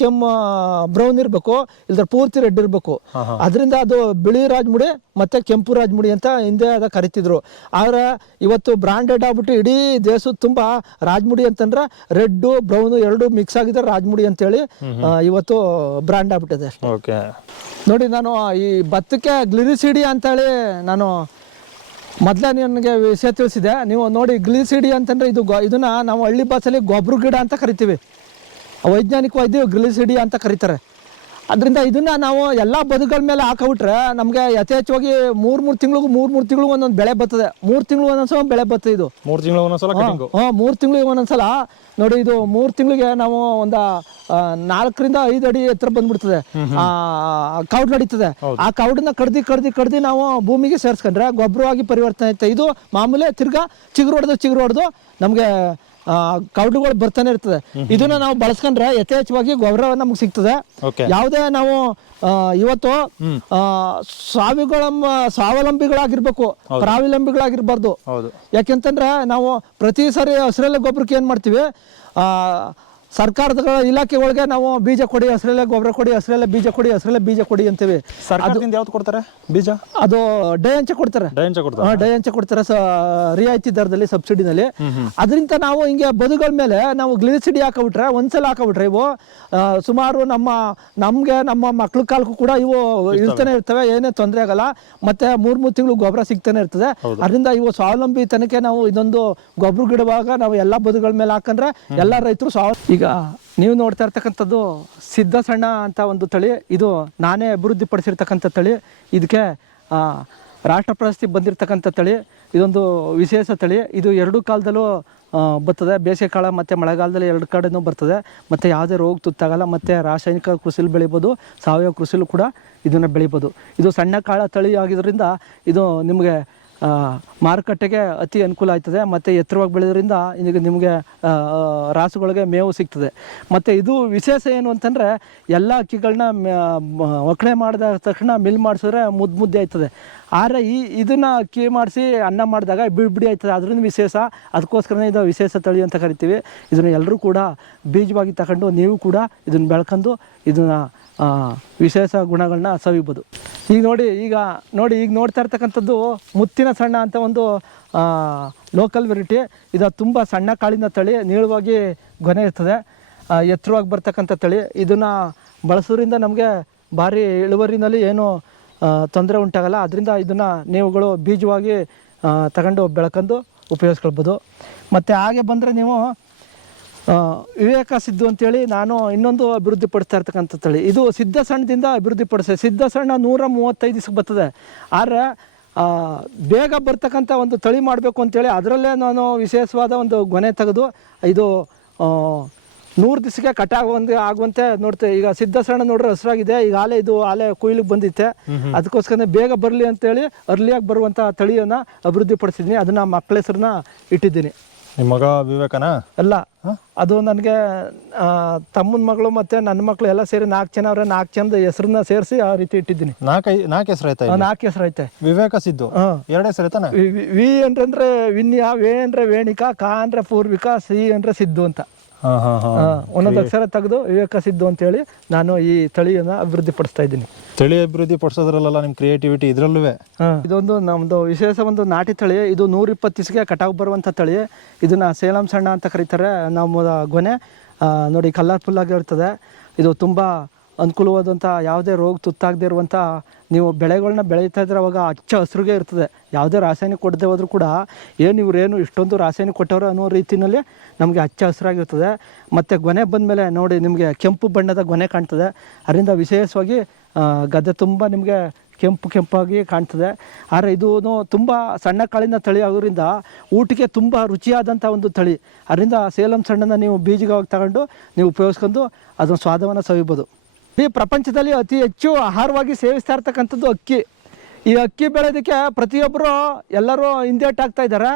ಬ್ರೌನ್ ಇರ್ಬೇಕು, ಇಲ್ದಾರ ಪೂರ್ತಿ ರೆಡ್ ಇರ್ಬೇಕು. ಅದರಿಂದ ಅದು ಬಿಳಿ ರಾಜಮುಡಿ ಮತ್ತೆ ಕೆಂಪು ರಾಜಮುಡಿ ಅಂತ ಹಿಂದೆ ಅದ ಕರಿತಿದ್ರು. ಆದ್ರೆ ಇವತ್ತು ಬ್ರಾಂಡೆಡ್ ಆಗ್ಬಿಟ್ಟು ಇಡೀ ದೇಶದ ತುಂಬಾ ರಾಜಮುಡಿ ಅಂತಂದ್ರೆ ರೆಡ್ ಬ್ರೌನ್ 2 ಮಿಕ್ಸ್ ಆಗಿದೆ ರಾಜಮುಡಿ ಅಂತೇಳಿ ಇವತ್ತು ಬ್ರಾಂಡ್ ಆಗ್ಬಿಟ್ಟಿದೆ. ನೋಡಿ, ನಾನು ಈ ಭತ್ತಕ್ಕೆ ಗ್ಲಿರಿಸಿಡಿ ಅಂತೇಳಿ ನಾನು ಮೊದಲೇ ನನಗೆ ವಿಷಯ ತಿಳಿಸಿದೆ. ನೀವು ನೋಡಿ, ಗ್ಲಿರಿಸಿಡಿ ಅಂತಂದ್ರೆ ಇದನ್ನ ನಾವು ಹಳ್ಳಿ ಭಾಷೆಯಲ್ಲಿ ಗೊಬ್ಬರ ಗಿಡ ಅಂತ ಕರಿತೀವಿ, ವೈಜ್ಞಾನಿಕವಾಗಿ ಗ್ಲಿರಿಸಿಡಿ ಅಂತ ಕರೀತಾರೆ. ಅದರಿಂದ ಇದನ್ನ ನಾವು ಎಲ್ಲ ಬದುಗಳ ಮೇಲೆ ಹಾಕಿಬಿಟ್ರೆ ನಮಗೆ ಯಥೇಚ್ಛವಾಗಿ 3 ತಿಂಗಳಿಗೂ ಒಂದೊಂದು ಬೆಳೆ ಬರ್ತದೆ. 3 ತಿಂಗಳು ಒಂದೊಂದ್ಸಲ ಬೆಳೆ ಬರ್ತದೆ. ಇದು 3 ತಿಂಗಳು ಒಂದೊಂದ್ಸಲ 3 ತಿಂಗಳಿಗೆ ಒಂದೊಂದ್ಸಲ ನೋಡಿ. ಇದು 3 ತಿಂಗಳಿಗೆ ನಾವು ಒಂದು 4 ರಿಂದ 5 ಅಡಿ ಎತ್ತರ ಬಂದ್ಬಿಡ್ತದೆ. ಕೌಡ್ ನಡೀತದೆ. ಆ ಕೌಡನ್ನ ಕಡ್ದಿ ನಾವು ಭೂಮಿಗೆ ಸೇರಿಸ್ಕೊಂಡ್ರೆ ಗೊಬ್ಬರವಾಗಿ ಪರಿವರ್ತನೆ ಆಯ್ತದೆ. ಇದು ಮಾಮೂಲಿ ತಿರ್ಗಾ ಚಿಗುರು ಹೊಡೆದು ನಮ್ಗೆ ಕೌಡುಗಳು ಬರ್ತಾನೆ ಇರ್ತದೆ. ಇದನ್ನ ನಾವು ಬಳಸ್ಕೊಂಡ್ರೆ ಯಥೇಚ್ಛವಾಗಿ ಗೊಬ್ಬರ ನಮ್ಗೆ ಸಿಗ್ತದೆ. ಯಾವುದೇ ನಾವು ಇವತ್ತು ಸ್ವಾವಲಂಬಿಗಳಾಗಿರ್ಬೇಕು, ಪ್ರಾವಲಂಬಿಗಳಾಗಿರ್ಬಾರ್ದು. ಯಾಕೆಂತಂದ್ರೆ ನಾವು ಪ್ರತಿ ಸಾರಿ ಹಸಿರೆಲೆ ಗೊಬ್ಬರಕ್ಕೆ ಏನ್ ಮಾಡ್ತೀವಿ, ಸರ್ಕಾರದ ಇಲಾಖೆ ಒಳಗೆ ನಾವು ಬೀಜ ಕೊಡಿ, ಹಸಿರೆಲೆ ಗೊಬ್ಬರ ಕೊಡಿ, ಹಸಿರೆಲೆ ಬೀಜ ಕೊಡಿ, ಹಸಿರೆಲೆ ಬೀಜ ಕೊಡಿ ಅಂತೀವಿ. ಸರ್ಕಾರದಿಂದ ಯಾವ್ದು ಕೊಡ್ತಾರೆ ಬೀಜ? ಅದು ಡಯಂಚ ಕೊಡ್ತಾರೆ, ಡಯಂಚ ಕೊಡ್ತಾರೆ ರಿಯಾಯಿತಿ ದರದಲ್ಲಿ, ಸಬ್ಸಿಡಿನಲ್ಲಿ. ಅದರಿಂದ ನಾವು ಹಿಂಗೆ ಬದುಗಳ ಮೇಲೆ ನಾವು ಗ್ಲಿಸಿಡಿ ಹಾಕಬಿಟ್ರೆ, ಒಂದ್ಸಲ ಹಾಕಬಿಟ್ರೆ ಇವು ಸುಮಾರು ನಮ್ಗೆ ನಮ್ಮ ಮಕ್ಳ ಕಾಲಕ್ಕೂ ಕೂಡ ಇವು ಇರ್ತಾನೆ ಇರ್ತವೆ, ಏನೇ ತೊಂದರೆ ಆಗಲ್ಲ. ಮತ್ತೆ 3 ತಿಂಗಳು ಗೊಬ್ಬರ ಸಿಗ್ತಾನೆ ಇರ್ತದೆ. ಅದರಿಂದ ಇವು ಸ್ವಾವಲಂಬಿ ತನಕ ನಾವು ಇದೊಂದು ಗೊಬ್ಬರ ಗಿಡವಾಗ ನಾವು ಎಲ್ಲ ಬದುಗಳ ಮೇಲೆ ಹಾಕಂಡ್ರೆ ಎಲ್ಲ ರೈತರು ಈಗ ನೀವು ನೋಡ್ತಾ ಇರ್ತಕ್ಕಂಥದ್ದು ಸಿದ್ಧ ಸಣ್ಣ ಅಂತ ಒಂದು ತಳಿ. ಇದು ನಾನೇ ಅಭಿವೃದ್ಧಿ ಪಡಿಸಿರ್ತಕ್ಕಂಥ ತಳಿ. ಇದಕ್ಕೆ ರಾಷ್ಟ್ರ ಪ್ರಶಸ್ತಿ ಬಂದಿರತಕ್ಕಂಥ ತಳಿ. ಇದೊಂದು ವಿಶೇಷ ತಳಿ. ಇದು 2 ಕಾಲದಲ್ಲೂ ಬರ್ತದೆ, ಬೇಸಿಗೆ ಕಾಲ ಮತ್ತು ಮಳೆಗಾಲದಲ್ಲಿ 2 ಕಡೆನೂ ಬರ್ತದೆ. ಮತ್ತು ಯಾವುದೇ ರೋಗ ತುತ್ತಾಗಲ್ಲ. ಮತ್ತು ರಾಸಾಯನಿಕ ಕೃಷಿಲಿ ಬೆಳಿಬೋದು, ಸಾವಯವ ಕೃಷಿಲೂ ಕೂಡ ಇದನ್ನು ಬೆಳಿಬೋದು. ಇದು ಸಣ್ಣ ಕಾಳ ತಳಿ ಆಗಿದ್ದರಿಂದ ಇದು ನಿಮಗೆ ಮಾರುಕಟ್ಟೆಗೆ ಅತಿ ಅನುಕೂಲ ಆಯ್ತದೆ. ಮತ್ತು ಎತ್ತರವಾಗಿ ಬೆಳೆಯೋದ್ರಿಂದ ಈಗ ನಿಮಗೆ ರಾಸುಗಳಿಗೆ ಮೇವು ಸಿಗ್ತದೆ. ಮತ್ತು ಇದು ವಿಶೇಷ ಏನು ಅಂತಂದರೆ ಎಲ್ಲ ಅಕ್ಕಿಗಳನ್ನ ಒಕ್ಕಣೆ ಮಾಡಿದ ತಕ್ಷಣ ಮಿಲ್ ಮಾಡಿಸಿದ್ರೆ ಮುದ್ದೆ ಆಯ್ತದೆ. ಆದರೆ ಇದನ್ನು ಅಕ್ಕಿ ಮಾಡಿಸಿ ಅನ್ನ ಮಾಡಿದಾಗ ಬಿಡಿ ಆಯ್ತದೆ. ಅದರಿಂದ ವಿಶೇಷ. ಅದಕ್ಕೋಸ್ಕರನೇ ಇದು ವಿಶೇಷ ತಳಿ ಅಂತ ಕರಿತೀವಿ. ಇದನ್ನು ಎಲ್ಲರೂ ಕೂಡ ಬೀಜವಾಗಿ ತಗೊಂಡು ನೀವು ಕೂಡ ಇದನ್ನು ಬೆಳ್ಕೊಂಡು ಇದನ್ನು ವಿಶೇಷ ಗುಣಗಳನ್ನ ಸವಿಬೋದು. ಈಗ ನೋಡ್ತಾ ಇರ್ತಕ್ಕಂಥದ್ದು ಮುತ್ತಿನ ಸಣ್ಣ ಅಂತ ಒಂದು ಲೋಕಲ್ ವೆರೈಟಿ. ಇದು ತುಂಬ ಸಣ್ಣ ಕಾಳಿನ ತಳಿ, ನೀಳವಾಗಿ ಗೊನೆ ಇರ್ತದೆ, ಎತ್ತರವಾಗಿ ಬರ್ತಕ್ಕಂಥ ತಳಿ. ಇದನ್ನು ಬಳಸೋದ್ರಿಂದ ನಮಗೆ ಭಾರಿ ಇಳುವರಿನಲ್ಲಿ ಏನು ತೊಂದರೆ ಉಂಟಾಗಲ್ಲ. ಅದರಿಂದ ಇದನ್ನು ನೀವುಗಳು ಬೀಜವಾಗಿ ತಗೊಂಡು ಬೆಳ್ಕೊಂಡು ಉಪಯೋಗಿಸ್ಕೊಳ್ಬೋದು. ಮತ್ತು ಹಾಗೆ ಬಂದರೆ ನೀವು ವಿವೇಕ ಸಿದ್ದು ಅಂತೇಳಿ ನಾನು ಇನ್ನೊಂದು ಅಭಿವೃದ್ಧಿ ಪಡಿಸ್ತಾ ಇರ್ತಕ್ಕಂಥ ತಳಿ. ಇದು ಸಿದ್ಧ ಸಣ್ಣದಿಂದ ಅಭಿವೃದ್ಧಿ ಪಡಿಸ್ತದೆ. ಸಿದ್ಧ ಸಣ್ಣ 135 ದಿವಸಕ್ಕೆ ಬರ್ತದೆ. ಆದರೆ ಬೇಗ ಬರ್ತಕ್ಕಂಥ ಒಂದು ತಳಿ ಮಾಡಬೇಕು ಅಂತೇಳಿ ಅದರಲ್ಲೇ ನಾನು ವಿಶೇಷವಾದ ಒಂದು ಗೊನೆ ತೆಗೆದು ಇದು 100 ದಿವಸಕ್ಕೆ ಆಗುವಂತೆ ನೋಡ್ತೇವೆ. ಈಗ ಸಿದ್ಧ ಸಣ್ಣ ನೋಡ್ರೆ ಹಸಿರಾಗಿದೆ, ಈಗ ಇದು ಆಲೆ ಕೊಯ್ಲಿಗೆ ಬಂದಿತ್ತೆ. ಅದಕ್ಕೋಸ್ಕರ ಬೇಗ ಬರಲಿ ಅಂತೇಳಿ ಅರ್ಲಿಯಾಗಿ ಬರುವಂಥ ತಳಿಯನ್ನು ಅಭಿವೃದ್ಧಿ ಪಡಿಸಿದ್ದೀನಿ. ಅದನ್ನು ಮಕ್ಕಳ ಹೆಸರನ್ನ ಇಟ್ಟಿದ್ದೀನಿ. ನಿಮ್ಮ ಮಗ ವಿವೇಕನಾ? ಅಲ್ಲ, ಅದು ನನಗೆ ತಮ್ಮನ ಮಗಳು ಮತ್ತು ನನ್ನ ಮಕ್ಕಳು ಎಲ್ಲ ಸೇರಿ 4 ಜನ ಅವ್ರೆ. 4 ಜನದ ಹೆಸರನ್ನ ಸೇರಿಸಿ ಆ ರೀತಿ ಇಟ್ಟಿದ್ದೀನಿ. 4 ಹೆಸರು ಐತೆ? 4 ಹೆಸರು ಐತೆ. ವಿವೇಕ ಸಿದ್ದು 2 ಹೆಸರು ಐತಾನೆ. ವಿ ಅಂದ್ರೆ ವಿನ್ಯ, ವೇ ಅಂದ್ರೆ ವೇಣಿಕಾ, ಕಾ ಅಂದ್ರೆ ಪೂರ್ವಿಕಾ, ಸಿ ಅಂದ್ರೆ ಸಿದ್ದು ಅಂತ ಒಂದೊಂದು ಅಕ್ಷರ ತೆಗೆದು ವಿವೇಕ ಸಿದ್ದು ಅಂತೇಳಿ ನಾನು ಈ ತಳಿಯನ್ನು ಅಭಿವೃದ್ಧಿ ಪಡಿಸ್ತಾ ಇದ್ದೀನಿ. ತಳಿ ಅಭಿವೃದ್ಧಿ ಪಡಿಸೋದ್ರಲ್ಲ ನಿಮ್ಮ ಕ್ರಿಯೇಟಿವಿಟಿ ಇದರಲ್ಲೂ. ಇದೊಂದು ನಮ್ಮದು ವಿಶೇಷ ಒಂದು ನಾಟಿ ತಳಿ. ಇದು 120 ದಿವಸಕ್ಕೆ ಕಟಾವು ಬರುವಂಥ ತಳಿ. ಇದನ್ನು ಸೇಲಂ ಸಣ್ಣ ಅಂತ ಕರೀತಾರೆ. ನಮ್ಮ ಗೊನೆ ನೋಡಿ ಕಲರ್ಫುಲ್ ಆಗಿರ್ತದೆ. ಇದು ತುಂಬ ಅನುಕೂಲವಾದಂಥ ಯಾವುದೇ ರೋಗ ತುತ್ತಾಗದೇ ಇರುವಂಥ ನೀವು ಬೆಳೆಗಳನ್ನ ಬೆಳೀತಾ ಇದ್ರೆ ಅವಾಗ ಹಚ್ಚ ಹಸ್ರಿಗೆ ಇರ್ತದೆ. ಯಾವುದೇ ರಾಸಾಯನಿಕ ಕೊಡದೆ ಹೋದರೂ ಕೂಡ ಇವರೇನು ಇಷ್ಟೊಂದು ರಾಸಾಯನಿಕ ಕೊಟ್ಟವರು ಅನ್ನೋ ರೀತಿಯಲ್ಲಿ ನಮಗೆ ಹಚ್ಚ ಹಸಿರಾಗಿರ್ತದೆ. ಮತ್ತು ಗೊನೆ ಬಂದಮೇಲೆ ನೋಡಿ ನಿಮಗೆ ಕೆಂಪು ಬಣ್ಣದ ಗೊನೆ ಕಾಣ್ತದೆ. ಅದರಿಂದ ವಿಶೇಷವಾಗಿ ಗದ್ದೆ ತುಂಬ ನಿಮಗೆ ಕೆಂಪಾಗಿ ಕಾಣ್ತದೆ. ಆದರೆ ಇದು ತುಂಬ ಸಣ್ಣ ಕಾಳಿನ ತಳಿ ಆಗೋದ್ರಿಂದ ಊಟಕ್ಕೆ ತುಂಬ ರುಚಿಯಾದಂಥ ಒಂದು ತಳಿ. ಅದರಿಂದ ಸೇಲಂ ಸಣ್ಣನ ನೀವು ಬೀಜವಾಗಿ ತಗೊಂಡು ನೀವು ಉಪಯೋಗಿಸ್ಕೊಂಡು ಅದರ ಸ್ವಾದವನ್ನು ಸವಿಬೋದು. ಈ ಪ್ರಪಂಚದಲ್ಲಿ ಅತಿ ಹೆಚ್ಚು ಆಹಾರವಾಗಿ ಸೇವಿಸ್ತಾ ಇರ್ತಕ್ಕಂಥದ್ದು ಅಕ್ಕಿ. ಈ ಅಕ್ಕಿ ಬೆಳೆಯೋದಕ್ಕೆ ಪ್ರತಿಯೊಬ್ಬರು ಎಲ್ಲರೂ ಹಿಂದೇಟು ಹಾಕ್ತಾ ಇದ್ದಾರೆ.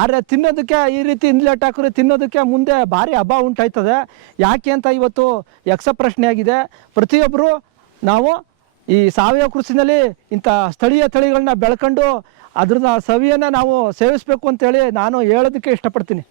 ಆದರೆ ತಿನ್ನೋದಕ್ಕೆ ಈ ರೀತಿ ಹಿಂದೇಟು ಹಾಕಿದ್ರೆ ತಿನ್ನೋದಕ್ಕೆ ಮುಂದೆ ಭಾರಿ ಅಭಾವ ಉಂಟಾಯ್ತದೆ. ಯಾಕೆ ಅಂತ ಇವತ್ತು ಯಕ್ಷ ಪ್ರಶ್ನೆಯಾಗಿದೆ. ಪ್ರತಿಯೊಬ್ಬರು ನಾವು ಈ ಸಾವಯವ ಕೃಷಿನಲ್ಲಿ ಇಂಥ ಸ್ಥಳೀಯ ತಳಿಗಳನ್ನ ಬೆಳ್ಕೊಂಡು ಅದ್ರನ್ನ ಸವಿಯನ್ನು ನಾವು ಸೇವಿಸಬೇಕು ಅಂತೇಳಿ ನಾನು ಹೇಳೋದಕ್ಕೆ ಇಷ್ಟಪಡ್ತೀನಿ.